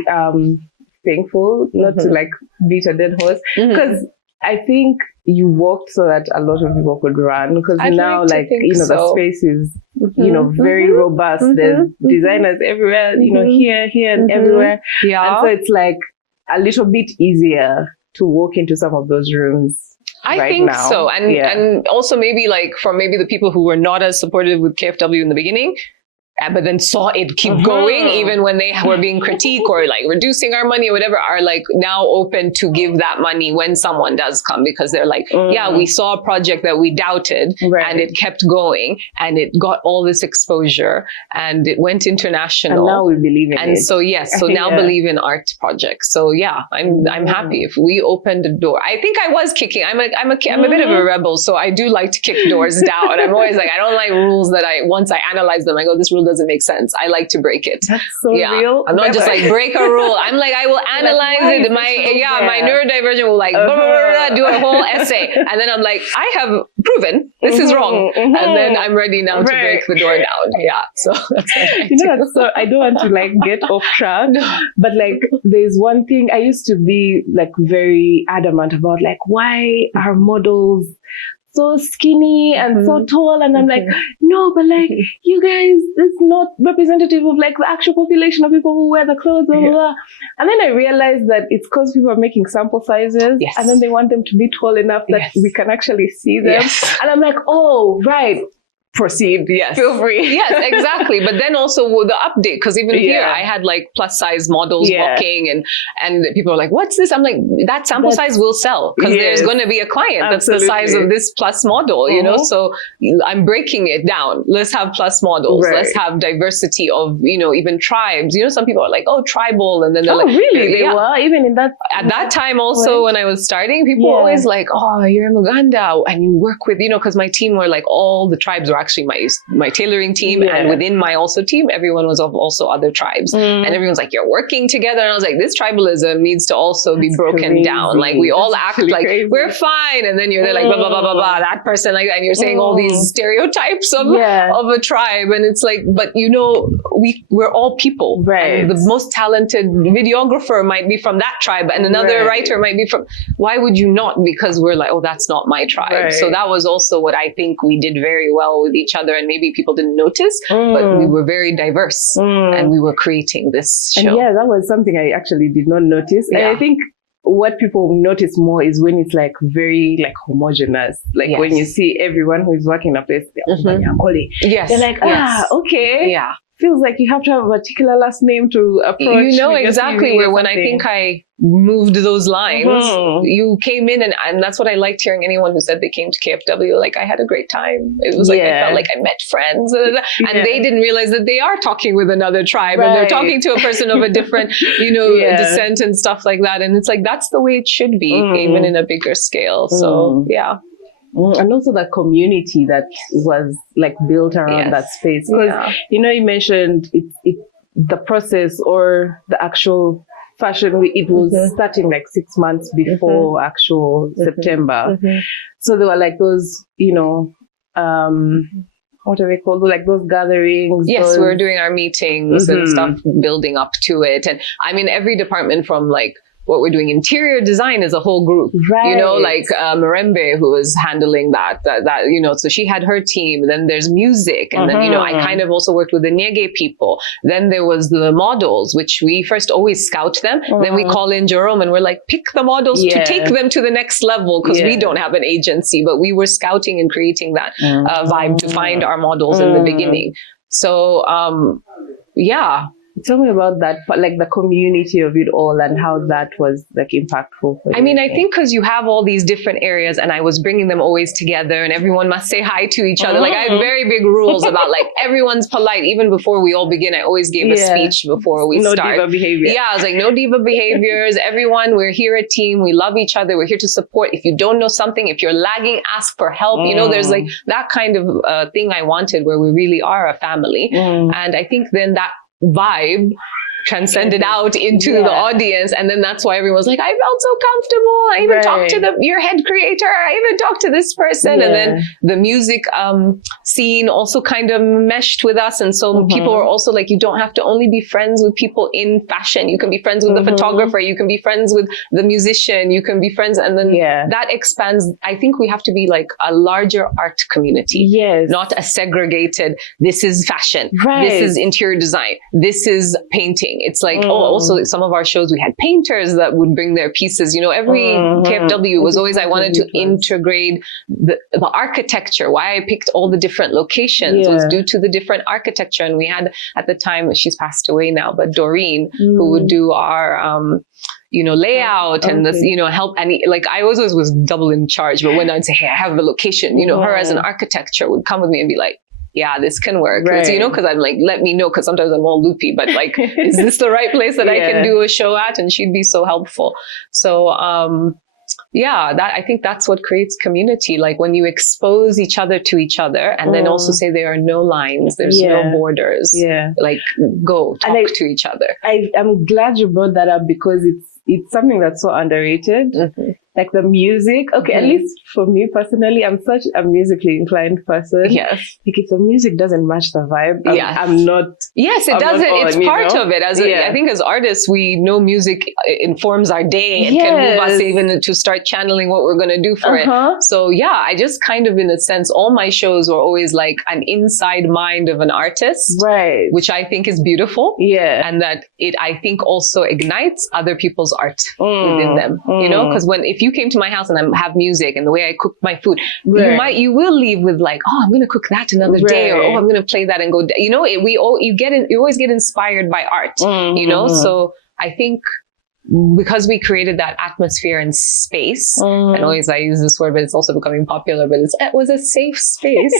thankful not to like beat a dead horse, because I think you walked so that a lot of people could run, because now like, you know, the space is, you know, very robust. There's designers everywhere, you know, here and everywhere. And so it's like a little bit easier to walk into some of those rooms. I think so. And also maybe like for maybe the people who were not as supportive with KFW in the beginning, but then saw it keep going, even when they were being critiqued or like reducing our money or whatever, are like now open to give that money when someone does come, because they're like, yeah, we saw a project that we doubted and it kept going and it got all this exposure and it went international. And now we believe in it. And so, yes, so now believe in art projects. So yeah, I'm happy if we opened the door. I think I was kicking. I'm a bit of a rebel, so I do like to kick doors down. I'm always like, I don't like rules that once I analyze them, I go, this rule doesn't make sense. I like to break it. That's so real. I'm not just like break a rule. I'm like, I will analyze it. My neurodivergent will like do a whole essay, and then I'm like, I have proven this is wrong, and then I'm ready now to break the door down. Yeah, so that's what so I don't want to like get off track, but like there's one thing I used to be like very adamant about, like, why are models so skinny and so tall? And I'm like, no, but like, you guys, it's not representative of like the actual population of people who wear the clothes, blah, blah, blah. And then I realized that it's because people are making sample sizes, and then they want them to be tall enough that we can actually see them. And I'm like, oh, right. Proceed. Yes. Feel free. Yes, exactly. But then also with the update, because even here I had like plus size models walking and people are like, what's this? I'm like, that sample size will sell because there's going to be a client that's the size of this plus model, you know? So I'm breaking it down. Let's have plus models. Let's have diversity of, you know, even tribes. You know, some people are like, oh, tribal. And then they're like, really? They were even in that. At that time also, when I was starting, people were always like, oh, you're in Uganda and you work with, you know, because my team were like, all the tribes were actually my tailoring team, and within my also team, everyone was of also other tribes, and everyone's like, you're working together, and I was like, this tribalism needs to also be broken down. Like we all act like we're fine, and then you're there like blah blah blah blah blah, that person like that, and you're saying all these stereotypes of a tribe, and it's like, but you know, we're all people, right? And the most talented videographer might be from that tribe, and another writer might be from. Why would you not? Because we're like, oh, that's not my tribe. So that was also what I think we did very well with each other, and maybe people didn't notice, but we were very diverse, and we were creating this show. And yeah, that was something I actually did not notice. And I think what people notice more is when it's like very like homogenous, like when you see everyone who is working in a place, they're like, okay, feels like you have to have a particular last name to approach. You know exactly where when I think I moved those lines, you came in, and that's what I liked hearing anyone who said they came to KFW. Like, I had a great time. It was like, I felt like I met friends, and they didn't realize that they are talking with another tribe, and they're talking to a person of a different, you know, descent and stuff like that. And it's like, that's the way it should be, even in a bigger scale. So, yeah. And also the community that was like built around that space. Because, you know, you mentioned the process or the actual fashion, it was starting like 6 months before actual September. So there were like those, you know, what are they called? Like those gatherings. Yes, we were doing our meetings and stuff building up to it. And I mean, every department from like, what we're doing, interior design is a whole group, you know, like Marembe, who was handling that, you know, so she had her team. Then there's music. And then, you know, I kind of also worked with the Nyege people. Then there was the models, which we first always scout them. Then we call in Jerome and we're like, pick the models to take them to the next level, because we don't have an agency, but we were scouting and creating that vibe to find our models in the beginning. So, tell me about that, like the community of it all and how that was like impactful for you. I mean, I think because you have all these different areas, and I was bringing them always together, and everyone must say hi to each other. Like, I have very big rules about like everyone's polite. Even before we all begin, I always gave a speech before we start. No diva behavior. Yeah, I was like, no diva behaviors. Everyone, we're here a team. We love each other. We're here to support. If you don't know something, if you're lagging, ask for help. You know, there's like that kind of thing I wanted, where we really are a family. And I think then that vibe transcended out into the audience, and then that's why everyone's like, I felt so comfortable. I even talked to your head creator. I even talked to this person. And then the music scene also kind of meshed with us, and so people were also like, you don't have to only be friends with people in fashion. You can be friends with the photographer. You can be friends with the musician. You can be friends, and then that expands. I think we have to be like a larger art community, not a segregated. This is fashion. This is interior design. This is painting. everything. It's like, also some of our shows, we had painters that would bring their pieces. You know, every KFW was always, I wanted to integrate the architecture. Why I picked all the different locations was due to the different architecture. And we had at the time, she's passed away now, but Doreen, who would do our, layout and this, help. And like, I always was double in charge, but when I'd say, hey, I have a location, her as an architecture would come with me and be like, yeah, this can work. Right. Because I'm like, let me know, because sometimes I'm all loopy, but like, is this the right place that I can do a show at? And she'd be so helpful. So, I think that's what creates community. Like when you expose each other to each other, and then also say there are no lines, there's no borders. Yeah. Like go talk to each other. I'm glad you brought that up, because it's something that's so underrated. Like the music. Okay, at least for me personally, I'm such a musically inclined person. Yes. Like if the music doesn't match the vibe, I'm not. Yes, it doesn't. It's part of it. I think as artists, we know music informs our day and can move us even to start channeling what we're going to do for it. So I just kind of, in a sense, all my shows were always like an inside mind of an artist. Right. Which I think is beautiful. Yeah. And that I think also ignites other people's art within them. Because if you came to my house and I have music and the way I cook my food, you will leave with like, oh, I'm going to cook that another day, or oh, I'm going to play that and go. You always get inspired by art. So I think because we created that atmosphere and space, and always I use this word, but it's also becoming popular. But it was a safe space.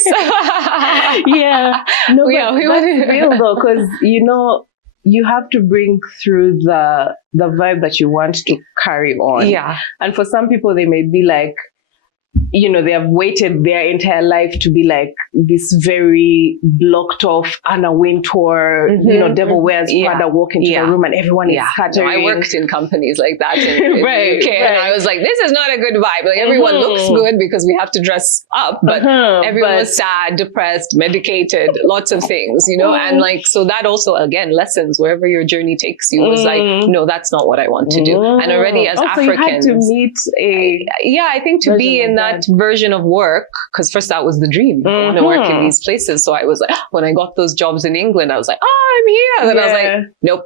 We want to feel though, because you have to bring through the vibe that you want to carry on. Yeah. And for some people, they may be like, they have waited their entire life to be like this very blocked off Anna Wintour, Devil Wears Prada walk into the room and everyone is scattering. I worked in companies like that in the UK, and I was like, this is not a good vibe. Like everyone looks good because we have to dress up, but everyone was sad, depressed, medicated, lots of things, and like, so that also, again, lessons wherever your journey takes you was like, no, that's not what I want to do. And already as Africans, you had to meet I think to be in that version of work, because first that was the dream. I want to work in these places. So I was like, when I got those jobs in England, I was like, oh, I'm here. And then I was like, nope.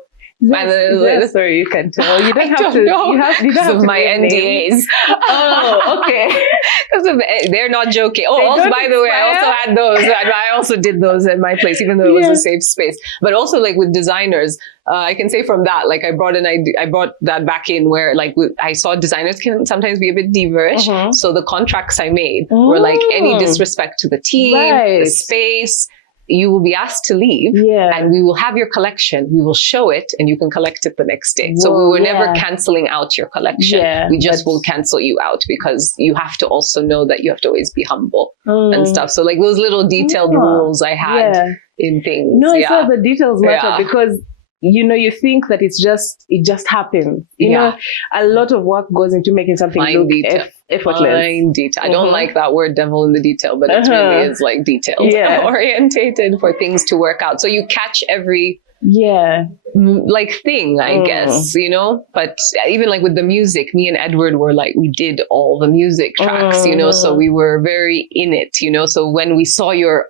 Sorry, you can tell. You don't have to. Know. You don't have to my NDAs. Oh, okay. They're not joking. Oh, also, by the way, I also had those. I also did those at my place, even though it was a safe space. But also, like with designers, I can say from that, like I brought that back in where like I saw designers can sometimes be a bit diva-ish. So the contracts I made were like any disrespect to the team, the space. You will be asked to leave and we will have your collection. We will show it and you can collect it the next day. So we were never canceling out your collection. We just will cancel you out because you have to also know that you have to always be humble and stuff. So like those little detailed rules I had in things. No, it's not the details matter because you think that it just happens. You know, a lot of work goes into making something look effortless. Fine detail. I don't like that word devil in the detail, but it really is like detailed, orientated for things to work out. So you catch every like thing, I guess, but even like with the music, me and Edward were like, we did all the music tracks, so we were very in it, so when we saw your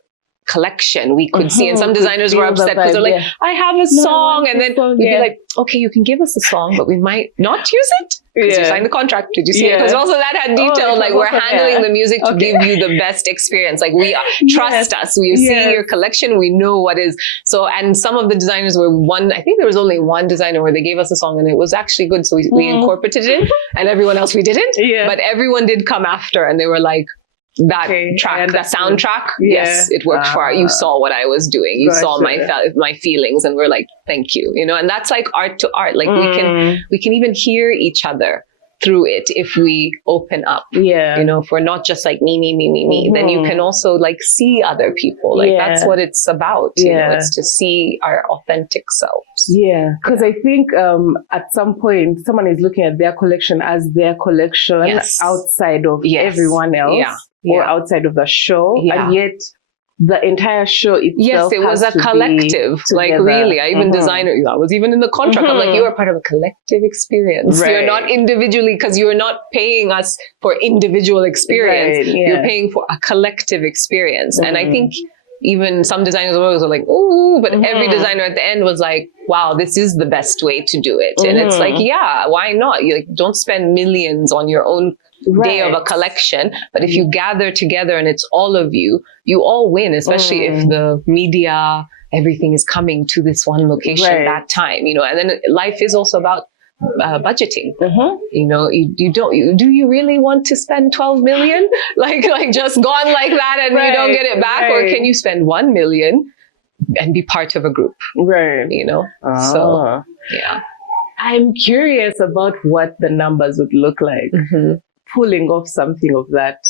collection, we could see, and some designers were upset because they're like, I have a song, and then we'd be like, okay, you can give us a song, but we might not use it because you signed the contract. Did you see it? Because also that had detail, like we're handling the music to give you the best experience. Like we trust us. We see your collection. We know what is. So, and some of the designers were I think there was only one designer where they gave us a song and it was actually good. So we incorporated it and everyone else we didn't. But everyone did come after and they were like, that track, that soundtrack, yes, it worked for you. Saw what I was doing. You saw my feelings, and we're like, thank you, and that's like art to art. Like we can even hear each other through it if we open up. If we're not just like me, then you can also like see other people. Like that's what it's about. It's to see our authentic selves. Because I think at some point someone is looking at their collection as their collection outside of everyone else. Or outside of the show, and yet the entire show itself. Yes, it was a collective. Like really, I even I was even in the contract. I'm like, you are part of a collective experience. You're not individually, because you're not paying us for individual experience. You're paying for a collective experience, and I think even some designers were like, ooh, but every designer at the end was like, wow, this is the best way to do it. And it's like, yeah, why not? You like, don't spend millions on your own day of a collection. But if you gather together and it's all of you, you all win, especially if the media, everything is coming to this one location that time, you know. And then life is also about budgeting. You know, do you really want to spend 12 million? like just gone like that and you don't get it back? Or can you spend 1 million and be part of a group? You know? So, yeah. I'm curious about what the numbers would look like pulling off something of that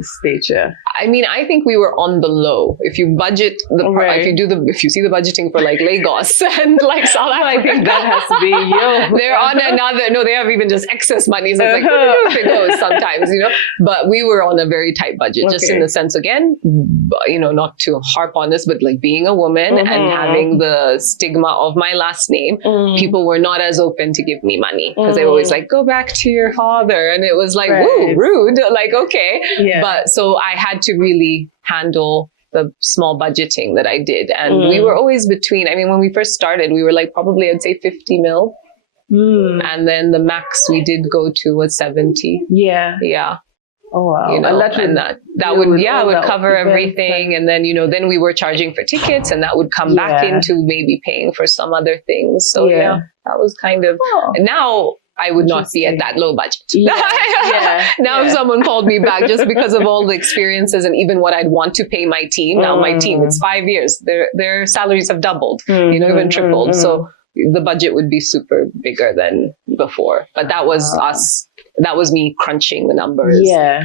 stature. I mean, I think we were on the low. If you budget if you see the budgeting for like Lagos and like South Africa, I think that has to be they're on another. No, they have even just excess money. So it's like it goes sometimes, you know. But we were on a very tight budget, just in the sense, again, you know, not to harp on this, but like being a woman and having the stigma of my last name, people were not as open to give me money because they were always like, go back to your father, and it was like, woo, rude. Like, okay, but so I had to really handle the small budgeting that I did. And we were always between, I mean, when we first started, we were like probably, I'd say 50 mil. And then the max we did go to was 70. Yeah. Oh, wow. You know, that would cover everything. And then, you know, then we were charging for tickets and that would come back into maybe paying for some other things. So that was kind of, and now I would not be at that low budget. Now if someone called me back just because of all the experiences and even what I'd want to pay my team. Now my team, it's 5 years. Their salaries have doubled, you know, even tripled. So the budget would be super bigger than before. But that was us. That was me crunching the numbers,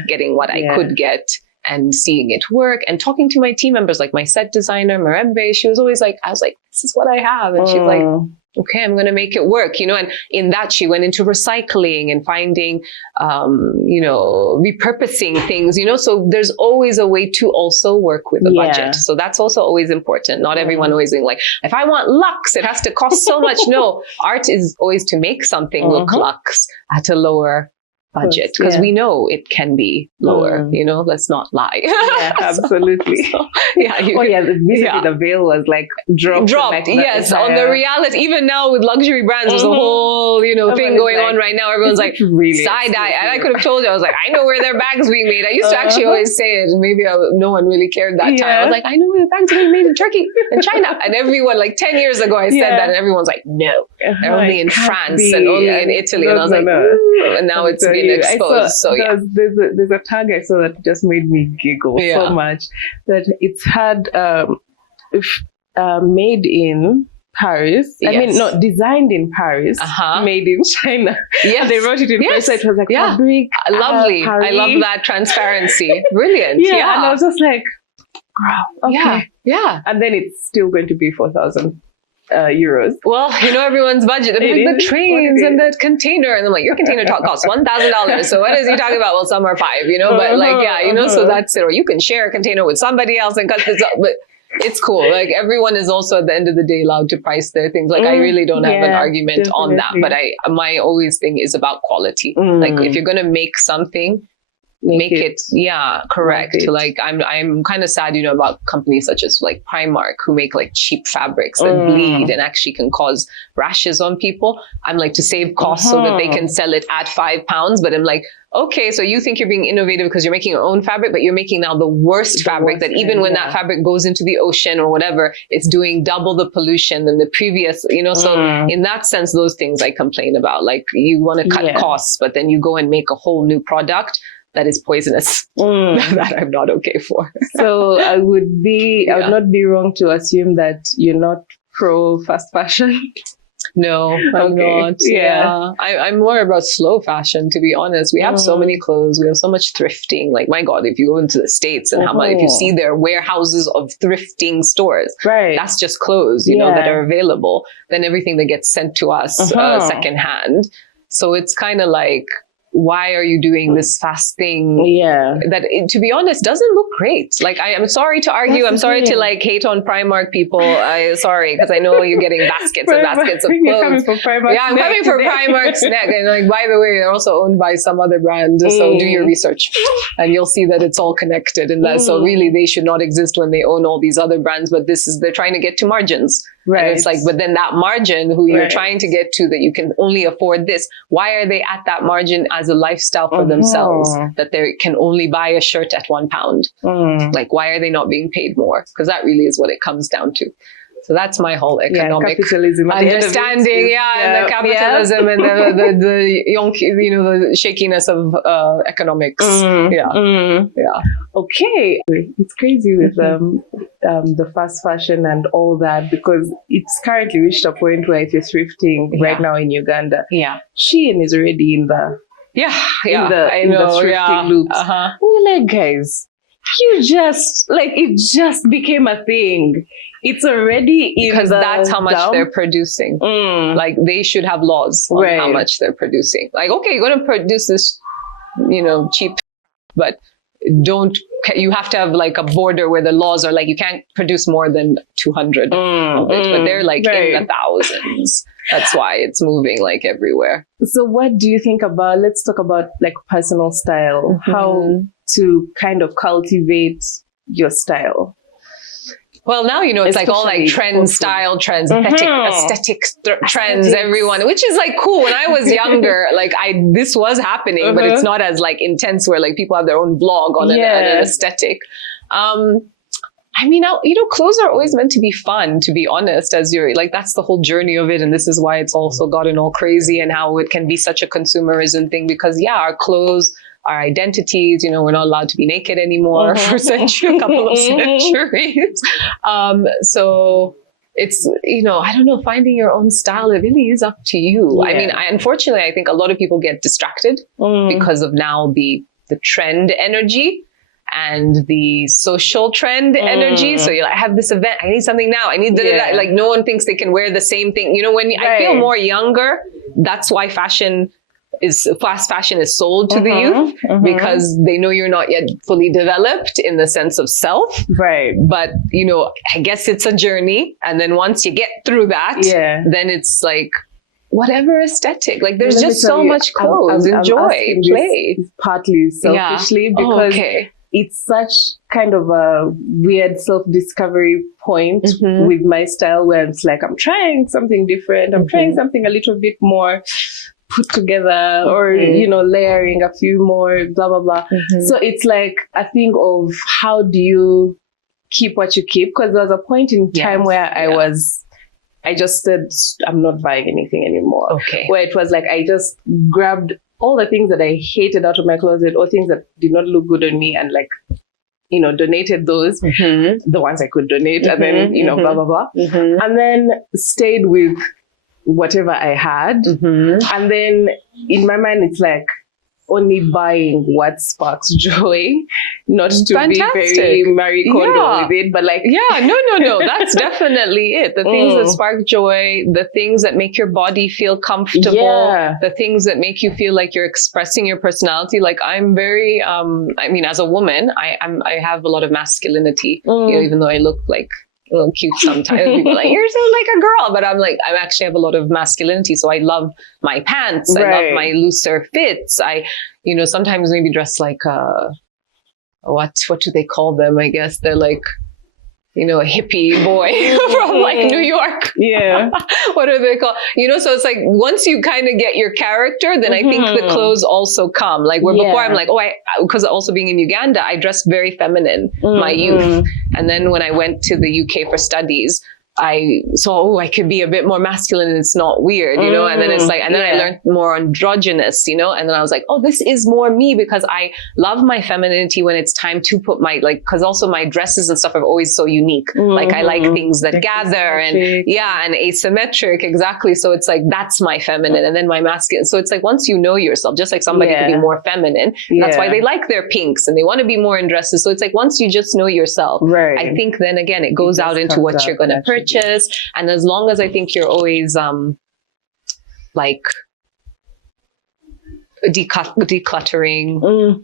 getting what I could get and seeing it work and talking to my team members, like my set designer, Marembe. She was always like, I was like, this is what I have. And she's like, okay, I'm going to make it work, you know. And in that, she went into recycling and finding, you know, repurposing things, you know. So there's always a way to also work with the budget. So that's also always important. Not everyone always being like, if I want luxe, it has to cost so much. No, art is always to make something look luxe at a lower budget, because we know it can be lower, you know, let's not lie. Absolutely. The veil was like dropped. Yes, on the reality. Even now with luxury brands, there's a whole, you know, thing going on right now. Everyone's like, really side-eye. And I could have told you, I was like, I know where their bags being made. I used to actually always say it, and maybe no one really cared that time. I was like, I know where the bags are being made in Turkey and China. And everyone, like 10 years ago, I said that, and everyone's like, no, they're only in France and only in Italy. And I was like, and now it's been exposed. There's a tag I saw that just made me giggle so much, that it's had made in Paris. I mean, not designed in Paris, made in China. Yes. They wrote it in French. So it was like fabric. Lovely. I love that transparency. Brilliant. And I was just like, wow. Okay. Yeah. And then it's still going to be 4,000 euros. Well, you know, everyone's budget. Like the trains and the container, and I'm like, your container costs $1,000. So what is he talking about? Well, some are 5, you know, but like, you know, so that's it. Or you can share a container with somebody else and cut this up. But it's cool. Like, everyone is also at the end of the day allowed to price their things. Like, I really don't have an argument on that. But my always thing is about quality. Like, if you're gonna make something, make it correct. Like, I'm kind of sad, you know, about companies such as like Primark, who make like cheap fabrics that bleed and actually can cause rashes on people. I'm like, to save costs so that they can sell it at £5. But I'm like, okay, so you think you're being innovative because you're making your own fabric, but you're making now the worst fabric that even when that fabric goes into the ocean or whatever, it's doing double the pollution than the previous, you know. So in that sense, those things I complain about. Like, you want to cut costs, but then you go and make a whole new product that is poisonous, that I'm not okay for. So I would not be wrong to assume that you're not pro fast fashion. No, I'm not. I'm more about slow fashion, to be honest. We have so many clothes. We have so much thrifting. Like, my God, if you go into the States and how much, if you see their warehouses of thrifting stores, that's just clothes, you know, that are available. Then everything that gets sent to us secondhand. So it's kind of like, why are you doing this fast thing? Yeah. That, to be honest, doesn't look great. Like, I am sorry to argue. I'm sorry to like hate on Primark people. Sorry, because I know you're getting baskets and baskets of clothes. You're coming for Primark's I'm coming for Primark's neck. And like, by the way, they're also owned by some other brand. So do your research and you'll see that it's all connected in that. So really they should not exist when they own all these other brands, but they're trying to get to margins. Right. And it's like, but then that margin who you're trying to get to, that you can only afford this, why are they at that margin as a lifestyle for themselves, that they can only buy a shirt at £1? Like, why are they not being paid more? Because that really is what it comes down to. So that's my whole economic capitalism understanding, and the capitalism and the the shakiness of economics. Okay, it's crazy with the fast fashion and all that, because it's currently reached a point where if you're thrifting right now in Uganda, Shein is already in the in the thrifting loops. We're like, guys, you just it just became a thing. It's already in because that's how much dump. They're producing. Like, they should have laws on how much they're producing. Like, okay, you're going to produce this, cheap, but you have to have like a border where the laws are like, you can't produce more than 200 of it, but they're like in the thousands. That's why it's moving like everywhere. So what do you think about, let's talk about like personal style, how to kind of cultivate your style? Well, now, it's like all like trends, style trends, aesthetic trends, everyone, which is like cool. When I was younger, like this was happening, but it's not as like intense where like people have their own blog on an aesthetic. I mean, clothes are always meant to be fun, to be honest, as you're like, that's the whole journey of it. And this is why it's also gotten all crazy and how it can be such a consumerism thing, because our clothes, our identities, we're not allowed to be naked anymore for a couple of centuries. So it's, I don't know, finding your own style, it really is up to you. I mean, unfortunately, I think a lot of people get distracted because of now the trend energy and the social trend energy. So you're like, I have this event, I need something now. I need that. Like, no one thinks they can wear the same thing. I feel more younger, that's why fast fashion is sold to the youth, because they know you're not yet fully developed in the sense of self. Right. But, I guess it's a journey. And then once you get through that, then it's like, whatever aesthetic. Like, there's just so much clothes. Enjoy, play. Partly selfishly, because it's such kind of a weird self-discovery point with my style, where it's like, I'm trying something different. I'm trying something a little bit more put together, or layering a few more, blah blah blah. So it's like a thing of, how do you keep what you keep? Because there was a point in time where I just said, I'm not buying anything anymore. Where it was like, I just grabbed all the things that I hated out of my closet, or things that did not look good on me, and like, donated those, the ones I could donate, and then, blah blah blah, and then stayed with whatever I had. And then in my mind, it's like only buying what sparks joy, not to be very Marie Kondo with it, but like, no, that's definitely it. The things that spark joy, the things that make your body feel comfortable, the things that make you feel like you're expressing your personality. Like, I'm very, I mean, as a woman, I have a lot of masculinity, even though I look like a little cute sometimes. People are like, you're so like a girl, but I'm like, I actually have a lot of masculinity. So I love my pants. I love my looser fits. I, sometimes maybe dress like what do they call them? I guess they're like, a hippie boy from like New York. What are they called? So it's like, once you kind of get your character, then I think the clothes also come. Like, where before I'm like, because also being in Uganda, I dressed very feminine, my youth. And then when I went to the UK for studies, I saw, I could be a bit more masculine and it's not weird, and then it's like, and then I learned more androgynous, and then I was like, oh, this is more me, because I love my femininity when it's time to put my, because also my dresses and stuff are always so unique. Like, I like things that gather and asymmetric. Exactly. So it's like, that's my feminine, and then my masculine. So it's like, once you know yourself, just like somebody could be more feminine, that's why they like their pinks and they want to be more in dresses. So it's like, once you just know yourself, I think then again, it goes out into what you're going to purchase. And as long as I think you're always like decluttering,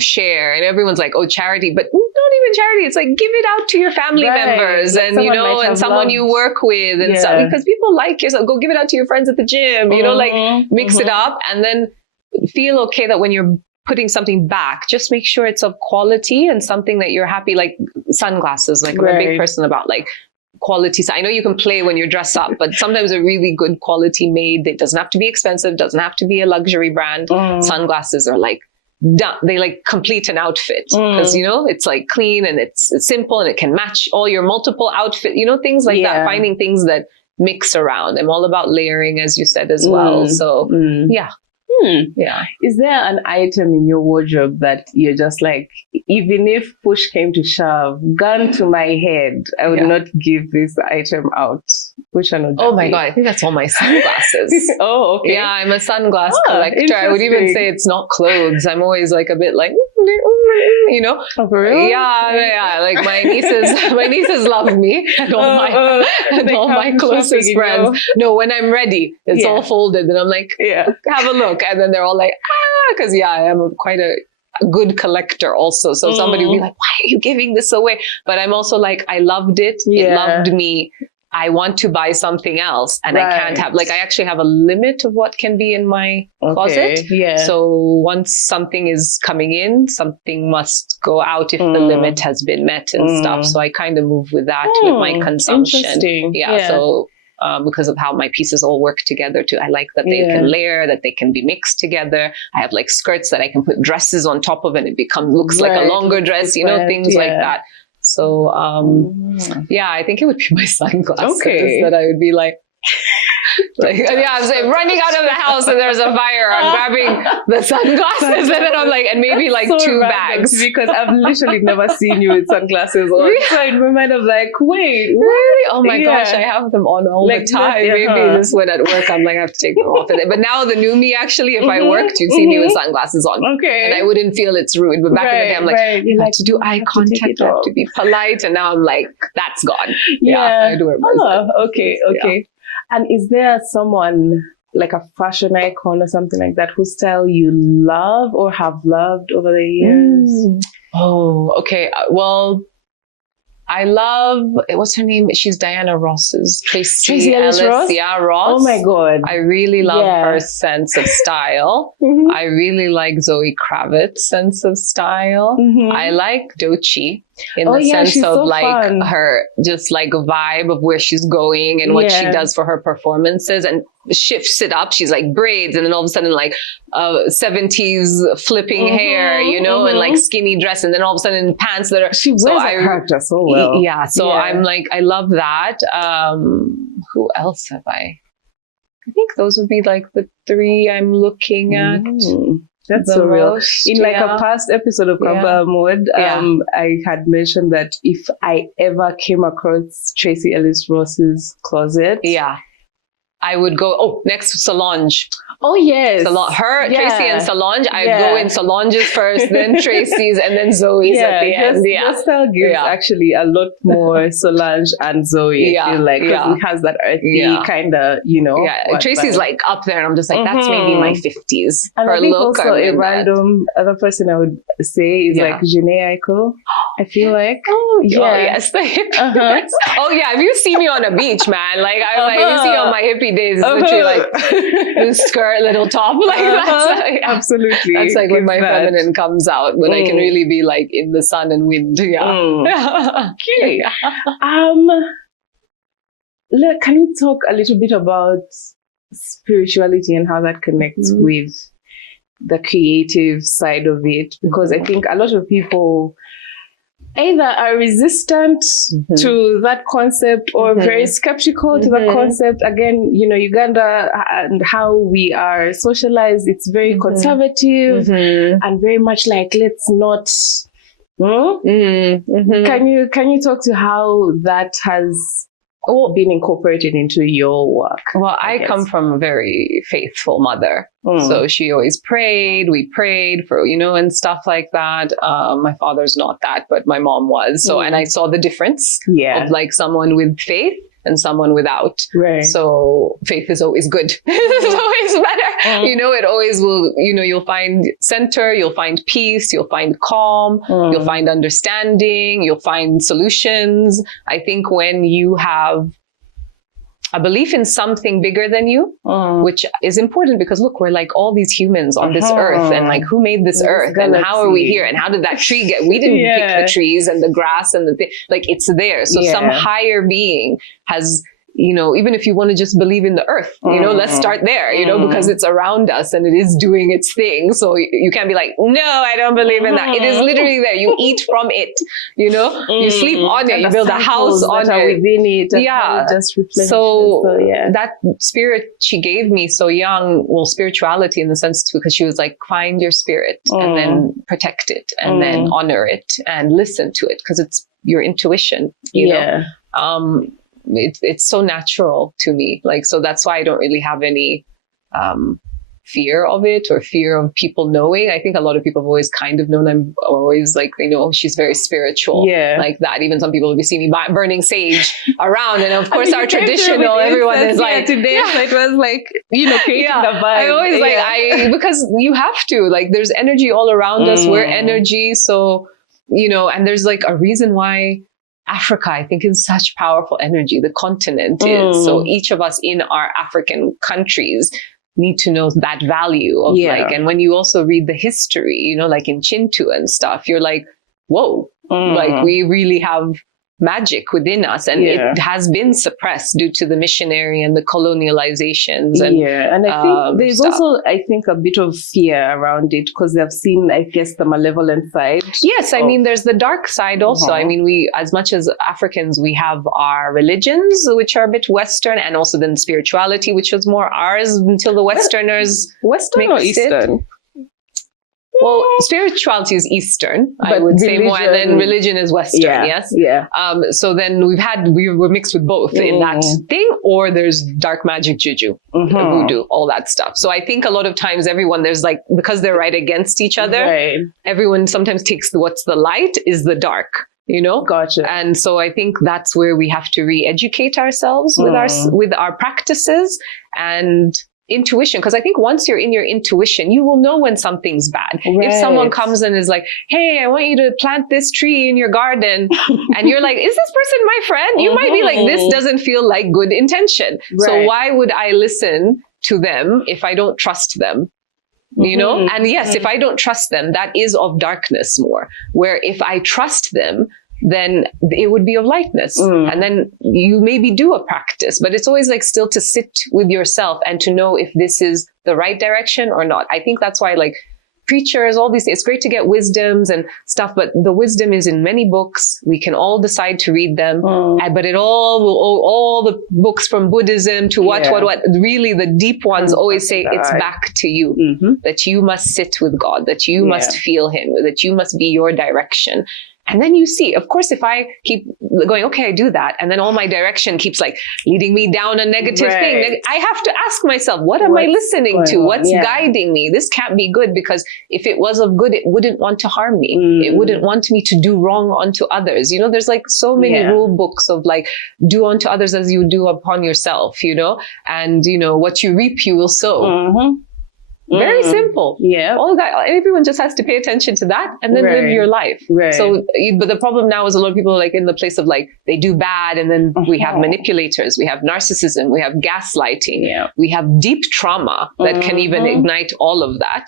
share, and everyone's like, oh, charity, but not even charity. It's like, give it out to your family members like and, and someone you work with and stuff, because people like yourself. Go give it out to your friends at the gym, like mix it up, and then feel okay that when you're putting something back, just make sure it's of quality and something that you're happy, like sunglasses. Like I'm a big person about like quality. So I know you can play when you're dressed up, but sometimes a really good quality made, it doesn't have to be expensive, doesn't have to be a luxury brand. Sunglasses are like, they like complete an outfit because it's like clean and it's simple and it can match all your multiple outfit, things like that, finding things that mix around. I'm all about layering, as you said as well. So yeah. Is there an item in your wardrobe that you're just like, even if push came to shove, gun to my head, I would not give this item out? Which one would that Oh my God, I think that's all my sunglasses. Oh, okay. Yeah, I'm a sunglass collector. I would even say it's not clothes. I'm always like a bit like, Oh, for real? Yeah. Like my nieces love me and all my closest friends. No, when I'm ready, it's all folded and I'm like, have a look. And then they're all like, because I am quite a good collector also. So somebody will be like, why are you giving this away? But I'm also like, I loved it. It loved me. I want to buy something else and I can't have, like, I actually have a limit of what can be in my closet. Yeah. So once something is coming in, something must go out if the limit has been met and stuff. So I kind of move with that with my consumption. Interesting. Yeah. So because of how my pieces all work together too. I like that they can layer, that they can be mixed together. I have like skirts that I can put dresses on top of and it looks like a longer dress, things like that. So, I think it would be my sunglasses that I would be like, I'm saying running out of the house and there's a fire. I'm grabbing the sunglasses and then I'm like, and maybe like so 2 bags. Because I've literally never seen you with sunglasses on. Really? So in my mind, I'm like, wait, what? Really? Oh my gosh, I have them on all the time. Maybe this one at work, I'm like, I have to take them off. But now the new me, actually, if I worked, you'd see me with sunglasses on. Okay. And I wouldn't feel it's rude. But back in the day, I'm like, I have to do eye contact, I have to be polite. And now I'm like, that's gone. Yeah, I do it myself. Okay. And is there someone like a fashion icon or something like that whose style you love or have loved over the years? Oh, okay. Well, I love, what's her name? She's Diana Ross's. Tracy Ellis Ross? Yeah, Ross. Oh my God. I really love her sense of style. I really like Zoe Kravitz's sense of style. I like Doechii in the sense of so like fun. Her just like vibe of where she's going and what she does for her performances and shifts it up. She's like braids and then all of a sudden like 70s flipping hair, and like skinny dress and then all of a sudden pants that are... She wears a character so well. Yeah, so I'm like, I love that. Who else have I think those would be like the 3 I'm looking at. That's so real. In like a past episode of Kampala Mode, I had mentioned that if I ever came across Tracy Ellis Ross's closet, I would go, next Solange. Oh, yes. Tracy and Solange. I'd go in Solange's first, then Tracy's, and then Zoe's at the end. The style gives actually a lot more Solange and Zoe. I feel like, because it has that earthy kind of, Tracy's like up there, and I'm just like, that's maybe my 50s. And her I think look, also a random other person I would say is like Jhené Aiko. I feel like. Yes. The hippie. If you see me on a beach, man, like you see on my hippie days, it's literally like this skirt, little top, like absolutely. That's like when my feminine comes out, when I can really be like in the sun and wind. Okay. Can you talk a little bit about spirituality and how that connects with the creative side of it? Because I think a lot of people either are resistant to that concept or very skeptical to that concept. Again, Uganda and how we are socialized, it's very conservative and very much like, let's not. Can you talk to how that has been incorporated into your work? Well, I come from a very faithful mother. So she always prayed. We prayed for, and stuff like that. My father's not that, but my mom was. So, and I saw the difference of like someone with faith and someone without. Right. So faith is always good. It's always better. It always will, you'll find center, you'll find peace, you'll find calm, you'll find understanding, you'll find solutions. I think when you have a belief in something bigger than you, which is important because look, we're like all these humans on this earth, and like who made this earth and how are we here and how did that tree get, we didn't pick the trees and the grass and the thing, like it's there. So some higher being has, even if you want to just believe in the earth, let's start there, because it's around us and it is doing its thing. So you can't be like, no, I don't believe in that. It is literally there. You eat from it, you sleep on it, you build a house on it. Within it, yeah. Just so that spirit she gave me so young, well, spirituality in the sense because she was like, find your spirit and then protect it and then honor it and listen to it because it's your intuition, you know. It's so natural to me. Like, so that's why I don't really have any fear of it or fear of people knowing. I think a lot of people have always kind of known. I'm always like, she's very spiritual. Yeah. Like that. Even some people will be seeing me burning sage around. And of course, our traditional, everyone is like, today. So it was like, creating the vibe. I always because you have to, like, there's energy all around us. We're energy. So, and there's like a reason why Africa, I think, is such powerful energy. The continent is. So each of us in our African countries need to know that value of and when you also read the history, like in Chintu and stuff, you're like, whoa, like we really have magic within us, and it has been suppressed due to the missionary and the colonializations and I think there's also a bit of fear around it because they've seen, I guess, the malevolent side. Yes, I mean there's the dark side also. I mean, we, as much as Africans, we have our religions which are a bit Western, and also then spirituality which was more ours until the Westerners Western or Eastern. Well, spirituality is Eastern, I would say more, and then religion is Western, yes? Yeah. So then we were mixed with both in that thing, or there's dark magic, juju, voodoo, all that stuff. So I think a lot of times everyone, there's like, because they're right against each other, everyone sometimes takes what's the light is the dark. Gotcha. And so I think that's where we have to re-educate ourselves with our practices and intuition, because I think once you're in your intuition, you will know when something's bad. If someone comes and is like, hey, I want you to plant this tree in your garden, and you're like, is this person my friend? You might be like, this doesn't feel like good intention. So why would I listen to them if I don't trust them? And yes, if I don't trust them, that is of darkness more, where if I trust them, then it would be of lightness. And then you maybe do a practice, but it's always like still to sit with yourself and to know if this is the right direction or not. I think that's why like preachers, all these things, it's great to get wisdoms and stuff, but the wisdom is in many books. We can all decide to read them, but it all the books from Buddhism to what, really the deep ones always say it's back to you, that you must sit with God, that you must feel him, that you must be your direction. And then you see, of course, if I keep going, okay, I do that, and then all my direction keeps like leading me down a negative thing, I have to ask myself, what am I listening to? What's guiding me? This can't be good, because if it was of good, it wouldn't want to harm me. It wouldn't want me to do wrong unto others. There's like so many rule books of like, do unto others as you do upon yourself, and what you reap, you will sow. Very simple. Yeah. All that, everyone just has to pay attention to that and then live your life. So, but the problem now is a lot of people are like in the place of like, they do bad, and then we have manipulators, we have narcissism, we have gaslighting, we have deep trauma that can even ignite all of that.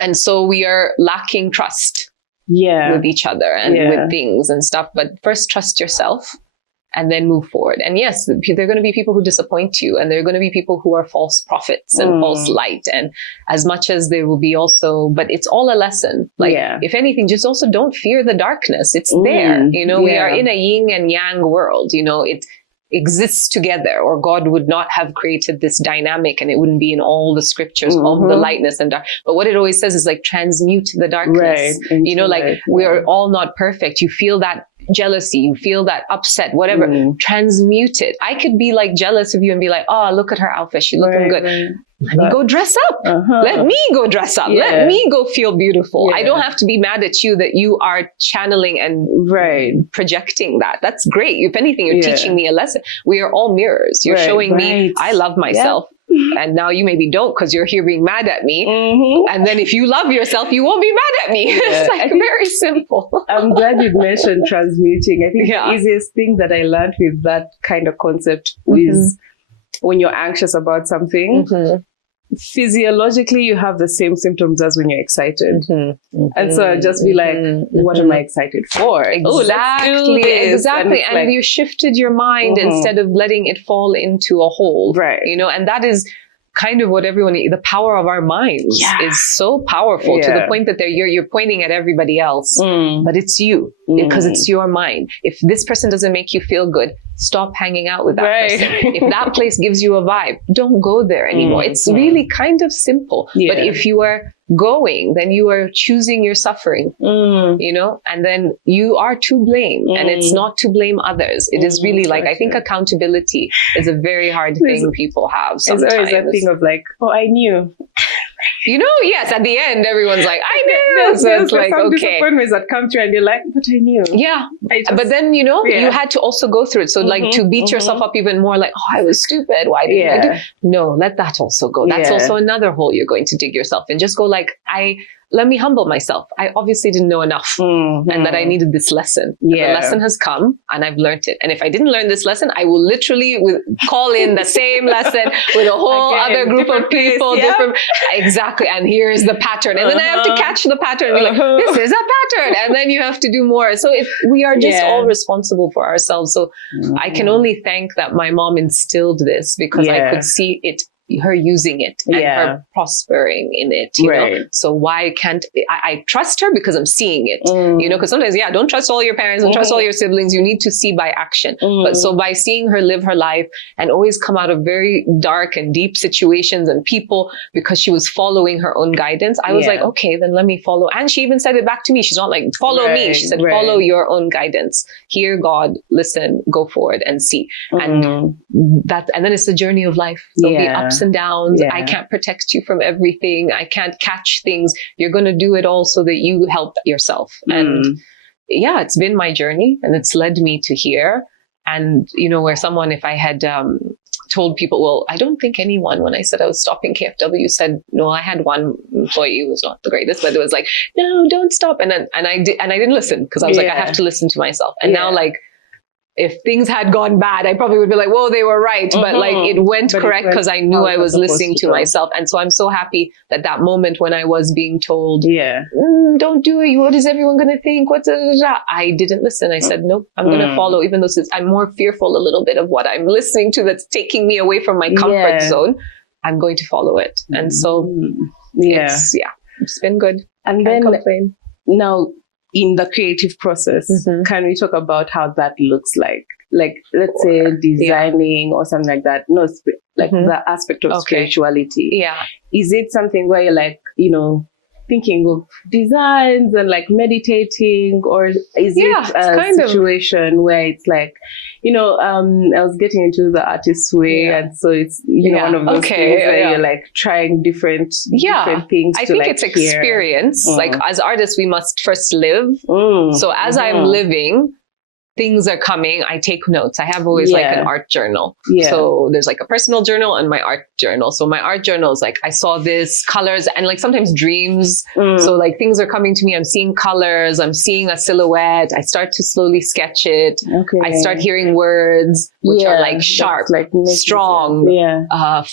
And so we are lacking trust with each other and with things and stuff. But first, trust yourself. And then move forward. And yes, there are going to be people who disappoint you, and there are going to be people who are false prophets and false light. And as much as there will be also, but it's all a lesson. Like, if anything, just also don't fear the darkness. It's there. We are in a yin and yang world. It exists together, or God would not have created this dynamic, and it wouldn't be in all the scriptures of the lightness and dark. But what it always says is like, transmute the darkness. Like we are all not perfect. You feel that jealousy, you feel that upset, whatever, transmute it. I could be like jealous of you and be like, oh, look at her outfit. She's looking good. Right. Let me go dress up. Let me go dress up. Let me go feel beautiful. I don't have to be mad at you that you are channeling and projecting that. That's great. If anything, you're teaching me a lesson. We are all mirrors. You're showing me I love myself. And now you maybe don't because you're here being mad at me. And then if you love yourself, you won't be mad at me. It's like very simple. I'm glad you mentioned transmuting. I think the easiest thing that I learned with that kind of concept is when you're anxious about something, physiologically you have the same symptoms as when you're excited. And so I'll just be like, what am I excited for? Exactly. And you shifted your mind instead of letting it fall into a hole. Right. You know, and that is kind of what the power of our minds is so powerful to the point that you're pointing at everybody else, but it's you because it's your mind. If this person doesn't make you feel good, stop hanging out with that person. If that place gives you a vibe, don't go there anymore. It's really kind of simple. But if you are going, then you are choosing your suffering, you know, and then you are to blame, and it's not to blame others. It is really like, I think accountability is a very hard thing people have sometimes. It's always that thing of like, oh, I knew. You know, yes, at the end, everyone's like, I knew. So it's like, some okay. disappointments that come through and you're like, but I knew. Yeah. But then, you know, you had to also go through it. So like to beat yourself up even more, like, oh, I was stupid. Why didn't I do? No, let that also go. That's also another hole you're going to dig yourself in. Just go like, let me humble myself. I obviously didn't know enough and that I needed this lesson. The lesson has come and I've learned it. And if I didn't learn this lesson, I will literally call in the same lesson with a whole other group of people. Exactly. And here's the pattern. And then I have to catch the pattern and be like, this is a pattern. And then you have to do more. So we are just all responsible for ourselves. So I can only thank that my mom instilled this because I could see it, her using it and her prospering in it, you know? So why can't I trust her because I'm seeing it, you know, because sometimes, don't trust all your parents, don't trust all your siblings. You need to see by action. But so by seeing her live her life and always come out of very dark and deep situations and people because she was following her own guidance, I was like, okay, then let me follow. And she even said it back to me. She's not like, follow me. She said, follow your own guidance. Hear God, listen, go forward and see. And then it's the journey of life. There'll be ups and downs. I can't protect you from everything. I can't catch things. You're going to do it all so that you help yourself. And it's been my journey and it's led me to here. And, you know, where someone, if I had told people, well, I don't think anyone, when I said I was stopping KFW, said, no, I had one employee who was not the greatest, but it was like, no, don't stop. And I didn't listen because I was like, I have to listen to myself. And now like, if things had gone bad, I probably would be like, whoa, they were right. But like it went correct because I knew I was listening to myself. And so I'm so happy that moment when I was being told, don't do it. What is everyone going to think? I didn't listen. I said, nope, I'm going to follow, even though I'm more fearful a little bit of what I'm listening to that's taking me away from my comfort zone. I'm going to follow it. And so it's been good. And Can't then complain. Now, in the creative process, can we talk about how that looks like? Like, let's say designing or something like that. No, like the aspect of spirituality. Yeah. Is it something where you're like, you know, thinking of designs and like meditating, or is it a situation where it's like, you know, I was getting into the artist's way, and so it's one of those things where you're like trying different things. I think it's experience. Like as artists, we must first live. So as I'm living, things are coming. I take notes. I have always like an art journal. So there's like a personal journal and my art journal. So my art journal is like, I saw this colors and like sometimes dreams. So like things are coming to me. I'm seeing colors. I'm seeing a silhouette. I start to slowly sketch it. I start hearing words, which are like sharp, like strong,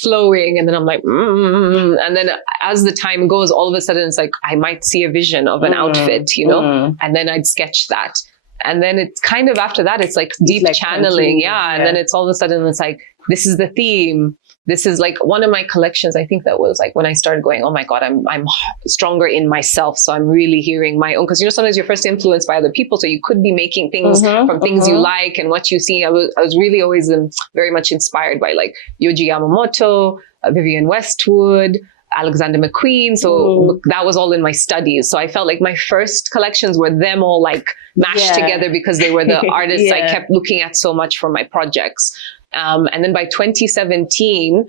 flowing. And then I'm like, and then as the time goes, all of a sudden it's like, I might see a vision of an outfit, you know, and then I'd sketch that. And then it's kind of after that, it's like deep like channeling. And then it's all of a sudden, it's like, this is the theme. This is like one of my collections. I think that was like when I started going, oh my God, I'm stronger in myself. So I'm really hearing my own, because you know, sometimes you're first influenced by other people. So you could be making things from things you like and what you see. I was really always very much inspired by like Yohji Yamamoto, Vivienne Westwood, Alexander McQueen. So that was all in my studies. So I felt like my first collections were them all like mashed together because they were the artists I kept looking at so much for my projects. And then by 2017,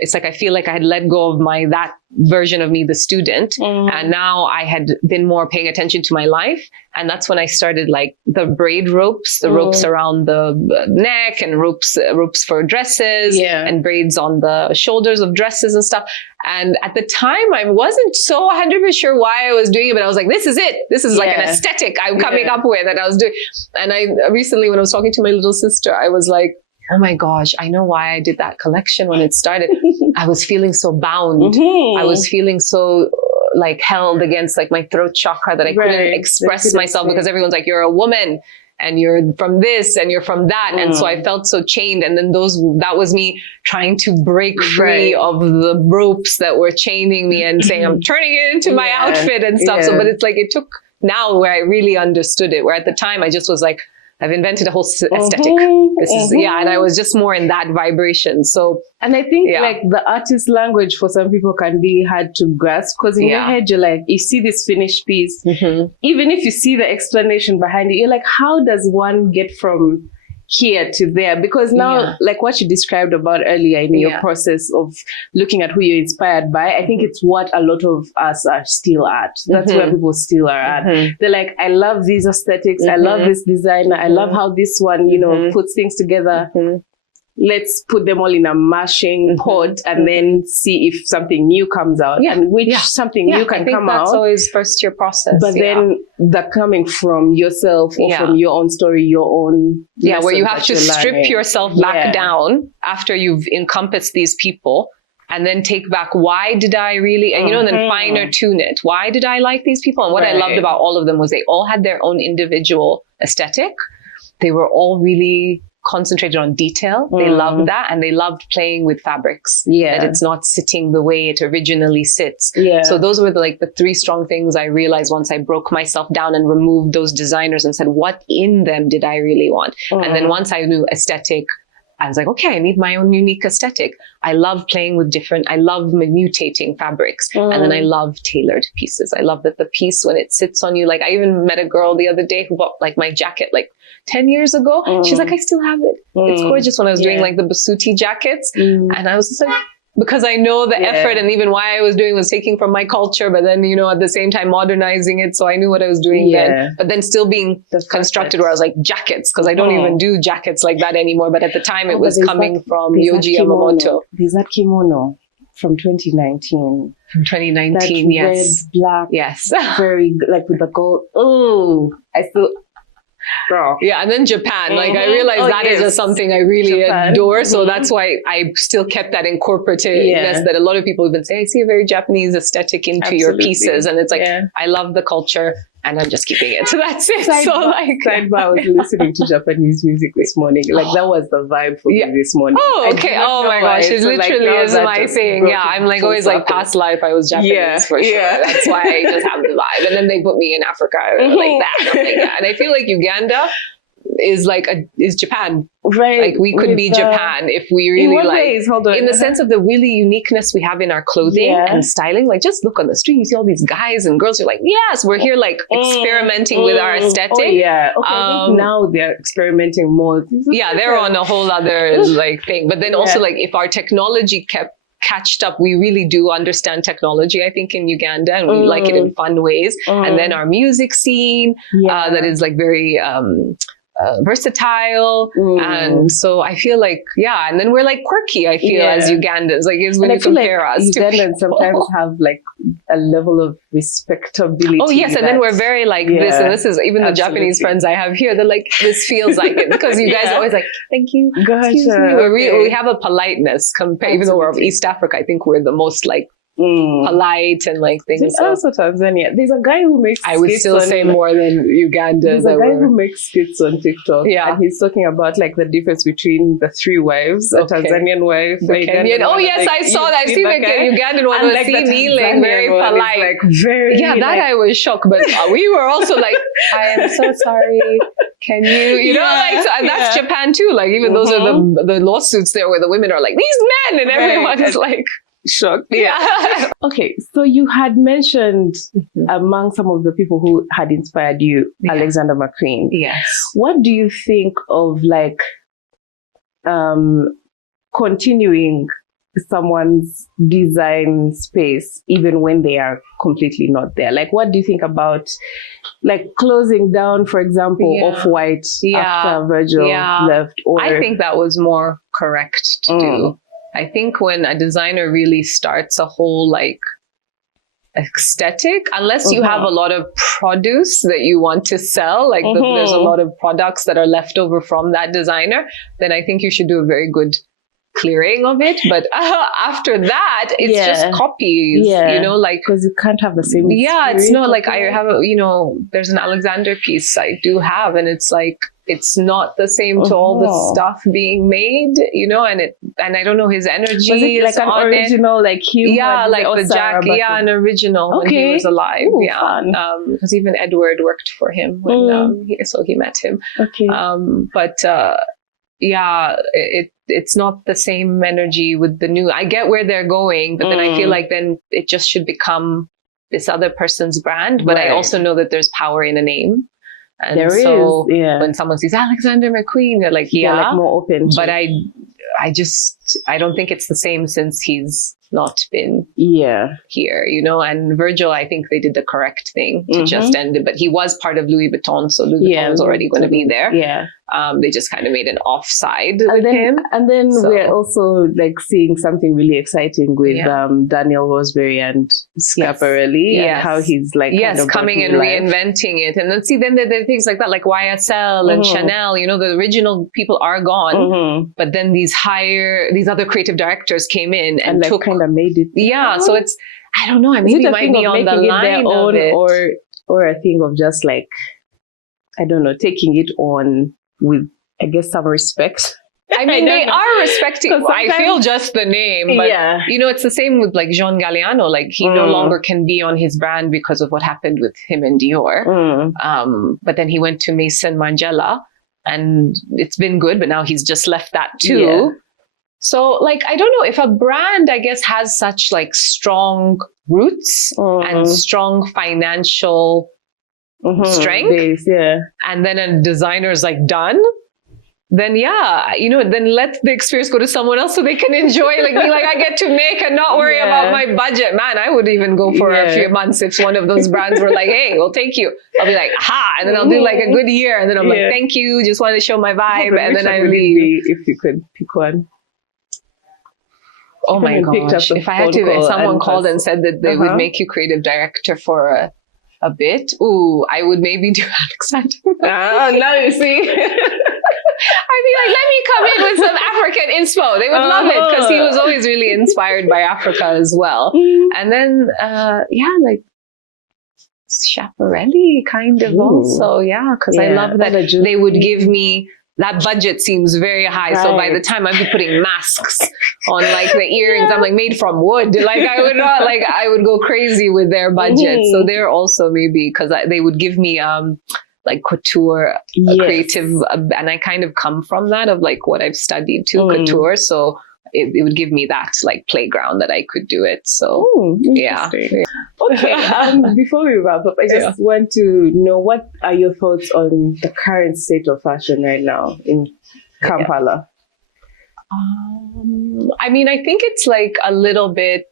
it's like I feel like I had let go of that version of me, the student. And now I had been more paying attention to my life. And that's when I started like the braid ropes, the ropes around the neck, and ropes for dresses, and braids on the shoulders of dresses and stuff. And at the time, I wasn't so 100% sure why I was doing it, but I was like, this is it. This is like an aesthetic I'm coming up with, and I was doing. And I recently, when I was talking to my little sister, I was like, oh my gosh, I know why I did that collection when it started. I was feeling so bound. I was feeling so like held against like my throat chakra that I couldn't express myself because everyone's like, you're a woman and you're from this and you're from that. And so I felt so chained. And then that was me trying to break free of the ropes that were chaining me and saying, I'm turning it into my outfit and stuff. So, but it's like, it took now where I really understood it, where at the time I just was like, I've invented a whole aesthetic. This is, and I was just more in that vibration. So, and I think like the artist language for some people can be hard to grasp, because in your head, you're like, you see this finished piece, even if you see the explanation behind it, you're like, how does one get from here to there? Because now, like what you described about earlier in your process of looking at who you're inspired by, I think it's what a lot of us are still at. That's where people still are at. They're like, I love these aesthetics. I love this designer. I love how this one, you know, puts things together. Let's put them all in a mashing pot and then see if something new comes out, and which something new can come out. That's always first year process. But then that coming from yourself or from your own story, your own where you have to strip yourself back down after you've encompassed these people, and then take back, why did I really, and you know, and then finer tune it. Why did I like these people? And what I loved about all of them was they all had their own individual aesthetic. They were all really concentrated on detail. They loved that, and they loved playing with fabrics. That it's not sitting the way it originally sits. So those were the three strong things I realized once I broke myself down and removed those designers and said, what in them did I really want? And then once I knew aesthetic, I was like, okay, I need my own unique aesthetic. I love playing with I love mutating fabrics. And then I love tailored pieces. I love that the piece, when it sits on you, like I even met a girl the other day who bought like my jacket, like 10 years ago. She's like, I still have it. It's gorgeous. When I was doing like the Basuti jackets. And I was just like, because I know the effort, and even why I was doing was taking from my culture, but then, you know, at the same time modernizing it. So I knew what I was doing then, but then still being constructed where I was like jackets, because I don't even do jackets like that anymore. But at the time it was coming from Yohji Yamamoto. There's that kimono from 2019. From 2019, red, black. Very, like with the gold. Oh, I still... Girl. Yeah, and then Japan. Like I realized that is just something I really adore. So that's why I still kept that incorporatedness that a lot of people have been saying. I see a very Japanese aesthetic into your pieces, and it's like I love the culture, and I'm just keeping it. So that's it. Sidebar, I was listening to Japanese music this morning. Like that was the vibe for me this morning. Oh, okay. Oh my gosh, it literally is my thing. Yeah, I'm like always like past life I was Japanese for sure. That's why I just have the vibe. And then they put me in Africa like that. And I feel like Uganda is Japan. Like we could be Japan if we really in the sense of the really uniqueness we have in our clothing and styling. Like just look on the street, you see all these guys and girls who are like, yes, we're here like experimenting with our aesthetic. I think now they're experimenting more. They're on a whole other like thing. But then also like if our technology catched up, we really do understand technology, I think, in Uganda, and we like it in fun ways. And then our music scene that is like very versatile, and so I feel like and then we're like quirky, I feel, as Ugandans, like is when you compare us to Ugandans sometimes have like a level of respectability. And then we're very like this, and this is even the Japanese friends I have here, they're like, this feels like it, because you guys are always like, thank you, excuse me. We have a politeness even though we're of East Africa. I think we're the most like polite and like things. Also Tanzania. There's a guy who makes I would still say more than Uganda. There's a guy who makes skits on TikTok. And he's talking about like the difference between the three wives, a Tanzanian wife, a Ugandan one. Oh yes, I saw that. I've seen the Ugandan one was kneeling, very polite. Like very I was shocked, but we were also like, I am so sorry. Can you know, like, so, and that's Japan too. Like even those are the lawsuits there where the women are like, these men, and everyone is like, shocked. Yeah. Okay, so you had mentioned among some of the people who had inspired you, Alexander McQueen. Yes. What do you think of like continuing someone's design space even when they are completely not there? Like, what do you think about like closing down, for example, Off-White after Virgil left? Or I think that was more correct to do. I think when a designer really starts a whole like aesthetic, unless you have a lot of produce that you want to sell, like there's a lot of products that are left over from that designer, then I think you should do a very good clearing of it. But after that, it's just copies, you know, like, because you can't have the same it's not like I have a, you know, there's an Alexander piece I do have, and it's like, it's not the same to all the stuff being made, you know, and I don't know, his energy was it like an original, like him, like the jacket, an original when he was alive. Because even Edward worked for him when he met him. It's not the same energy with the new. I get where they're going, but then I feel like then it just should become this other person's brand. But I also know that there's power in a name. And when someone says Alexander McQueen, they're like, like more open. But I don't think it's the same since he's not been here, you know. And Virgil, I think they did the correct thing to just end it. But he was part of Louis Vuitton, so Louis Vuitton was already going to be there. They just kind of made an offside with him. And then we're also like seeing something really exciting with Daniel Roseberry and Schiaparelli and how he's like kind of coming and reinventing it. And then there are things like that, like YSL and Chanel, you know, the original people are gone, but then these other creative directors came in and like, took kind of made it. So it's, I don't know, maybe it might be on the line of it. Or a thing of just like, I don't know, taking it on with, I guess, some respect. I mean, they are respecting, I feel, just the name, but you know, it's the same with like Jean Galliano, like he no longer can be on his brand because of what happened with him and Dior. But then he went to Maison Margiela and it's been good, but now he's just left that too. So like, I don't know if a brand, I guess, has such like strong roots and strong financial strength, base, and then a designer's like done, then you know, then let the experience go to someone else so they can enjoy, like being like, I get to make and not worry about my budget. Man, I would even go for a few months if one of those brands were like, hey, we'll take you. I'll be like, and then I'll do like a good year, and then I'm like, thank you, just wanted to show my vibe, and then I leave. If you could pick one. Oh my gosh! If I had to, if someone called and said that they would make you creative director for a bit, I would maybe do Alexander. Now you see. I'd be like, let me come in with some African inspo. They would love it because he was always really inspired by Africa as well. And then, like Schiaparelli kind of also, because I love that they would give me. That budget seems very high. So by the time I'd be putting masks on like the earrings, I'm like made from wood. Like I would go crazy with their budget. So they're also maybe because they would give me like couture, creative, and I kind of come from that of like what I've studied too, couture. So it would give me that like playground that I could do it. So Okay. Before we wrap up, I just want to know, what are your thoughts on the current state of fashion right now in Kampala? I mean, I think it's like a little bit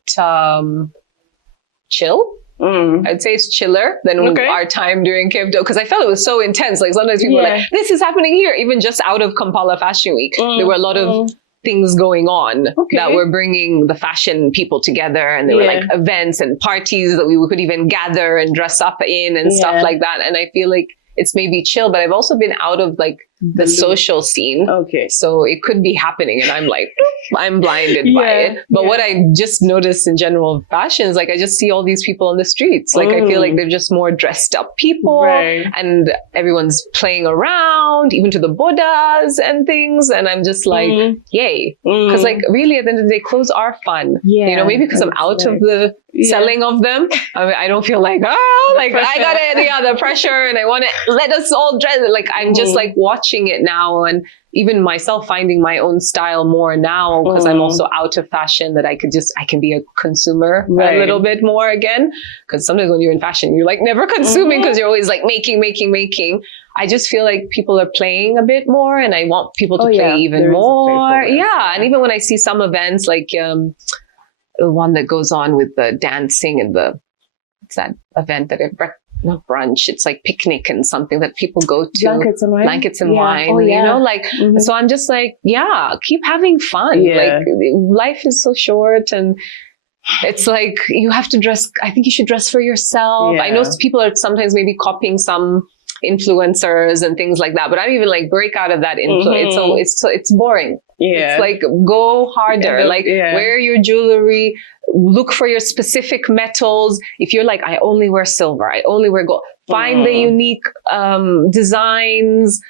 chill. I'd say it's chiller than our time during Cape Town, because I felt it was so intense. Like sometimes people were like, this is happening here. Even just out of Kampala Fashion Week, there were a lot of things going on that were bringing the fashion people together, and there were like events and parties that we could even gather and dress up in and stuff like that. And I feel like it's maybe chill, but I've also been out of like the social scene. So it could be happening and I'm like, I'm blinded by it. But what I just noticed in general of fashion is like, I just see all these people on the streets. Like I feel like they're just more dressed up people and everyone's playing around, even to the bodas and things. And I'm just like, yay. Because like really at the end of the day, clothes are fun. You know, maybe because I'm out of the selling of them. I mean, I don't feel like, like I got it, the pressure, and I want to let us all dress. Like I'm just like watching watching it now, and even myself finding my own style more now, because I'm also out of fashion, that I can be a consumer a little bit more again. Because sometimes when you're in fashion, you're like never consuming because you're always like making. I just feel like people are playing a bit more, and I want people to play even more. Yeah. And even when I see some events like the one that goes on with the dancing and it's that event that not brunch, it's like picnic and something that people go to. Blankets and wine. You know, like, so I'm just like, keep having fun. Like, life is so short, and it's like, you have to dress. I think you should dress for yourself. I know people are sometimes maybe copying some influencers and things like that, but I'm even like, break out of that influence. It's boring. It's like, go harder, wear your jewelry, look for your specific metals. If you're like, I only wear silver, I only wear gold, find the unique designs,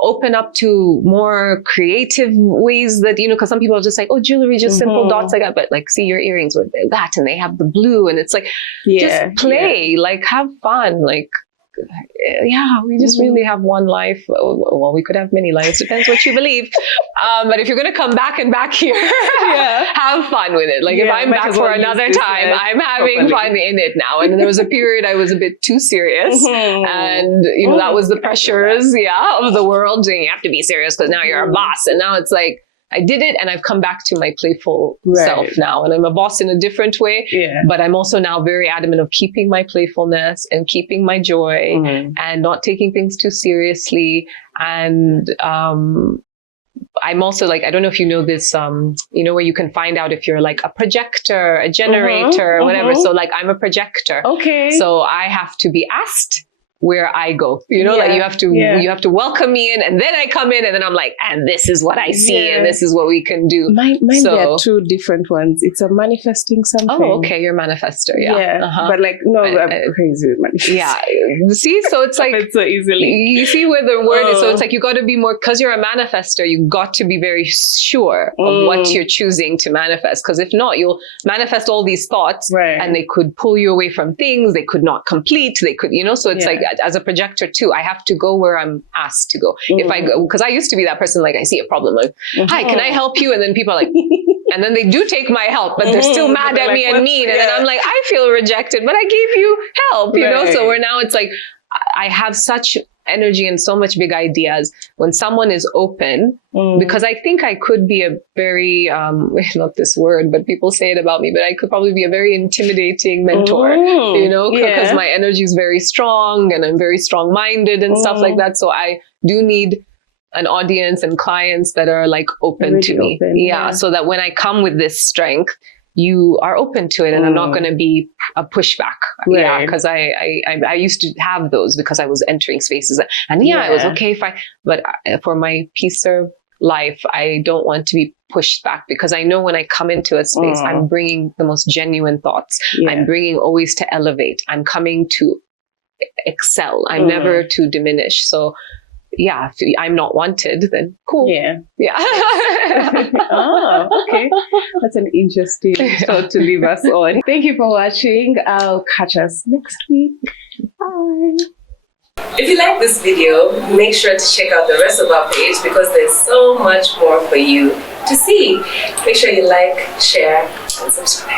open up to more creative ways that, you know, because some people are just like, oh, jewelry, just simple dots like that. But like, see your earrings with that, and they have the blue, and it's like, just play, like, have fun, like, we just really have one life. Well, we could have many lives, depends what you believe. But if you're going to come back here, have fun with it. Like, if I'm back for another time, I'm having fun in it now. And there was a period I was a bit too serious, and you know, that was the pressures of the world. You have to be serious because now you're a boss. And now it's like, I did it, and I've come back to my playful self now, and I'm a boss in a different way. But I'm also now very adamant of keeping my playfulness and keeping my joy and not taking things too seriously. And I'm also like, I don't know if you know this, you know, where you can find out if you're like a projector, a generator, or whatever. So like, I'm a projector. So I have to be asked where I go, you know, like you have to welcome me in, and then I come in, and then I'm like, and this is what I see, and this is what we can do. Mine there are two different ones. It's a manifesting something. Oh, okay, you're a manifestor, but like, no, I'm crazy with manifesting. See, so it's like, so easily. You see where the word is. So it's like, you got to be more, because you're a manifestor, you got to be very sure of what you're choosing to manifest. Because if not, you'll manifest all these thoughts, and they could pull you away from things. They could not complete. They could, you know, so it's like, as a projector too, I have to go where I'm asked to go. If I go, because I used to be that person, like, I see a problem, like, hi, can I help you? And then people are like, and then they do take my help, but they're still mad at me and mean. And then I'm like, I feel rejected, but I gave you help, you know? So now it's like, I have such energy and so much big ideas when someone is open, because I think I could be a very, not this word, but people say it about me, but I could probably be a very intimidating mentor, you know, because my energy is very strong, and I'm very strong-minded and stuff like that. So I do need an audience and clients that are like open to me. So that when I come with this strength, you are open to it, and I'm not going to be a pushback. Because I used to have those, because I was entering spaces, and it was okay but for my peace of life, I don't want to be pushed back, because I know when I come into a space, I'm bringing the most genuine thoughts. I'm bringing always to elevate. I'm coming to excel. I'm never to diminish. So if I'm not wanted, then cool. Oh, okay. That's an interesting thought to leave us on. Thank you for watching. I'll catch us next week. Bye. If you like this video, make sure to check out the rest of our page, because there's so much more for you to see. Make sure you like, share, and subscribe.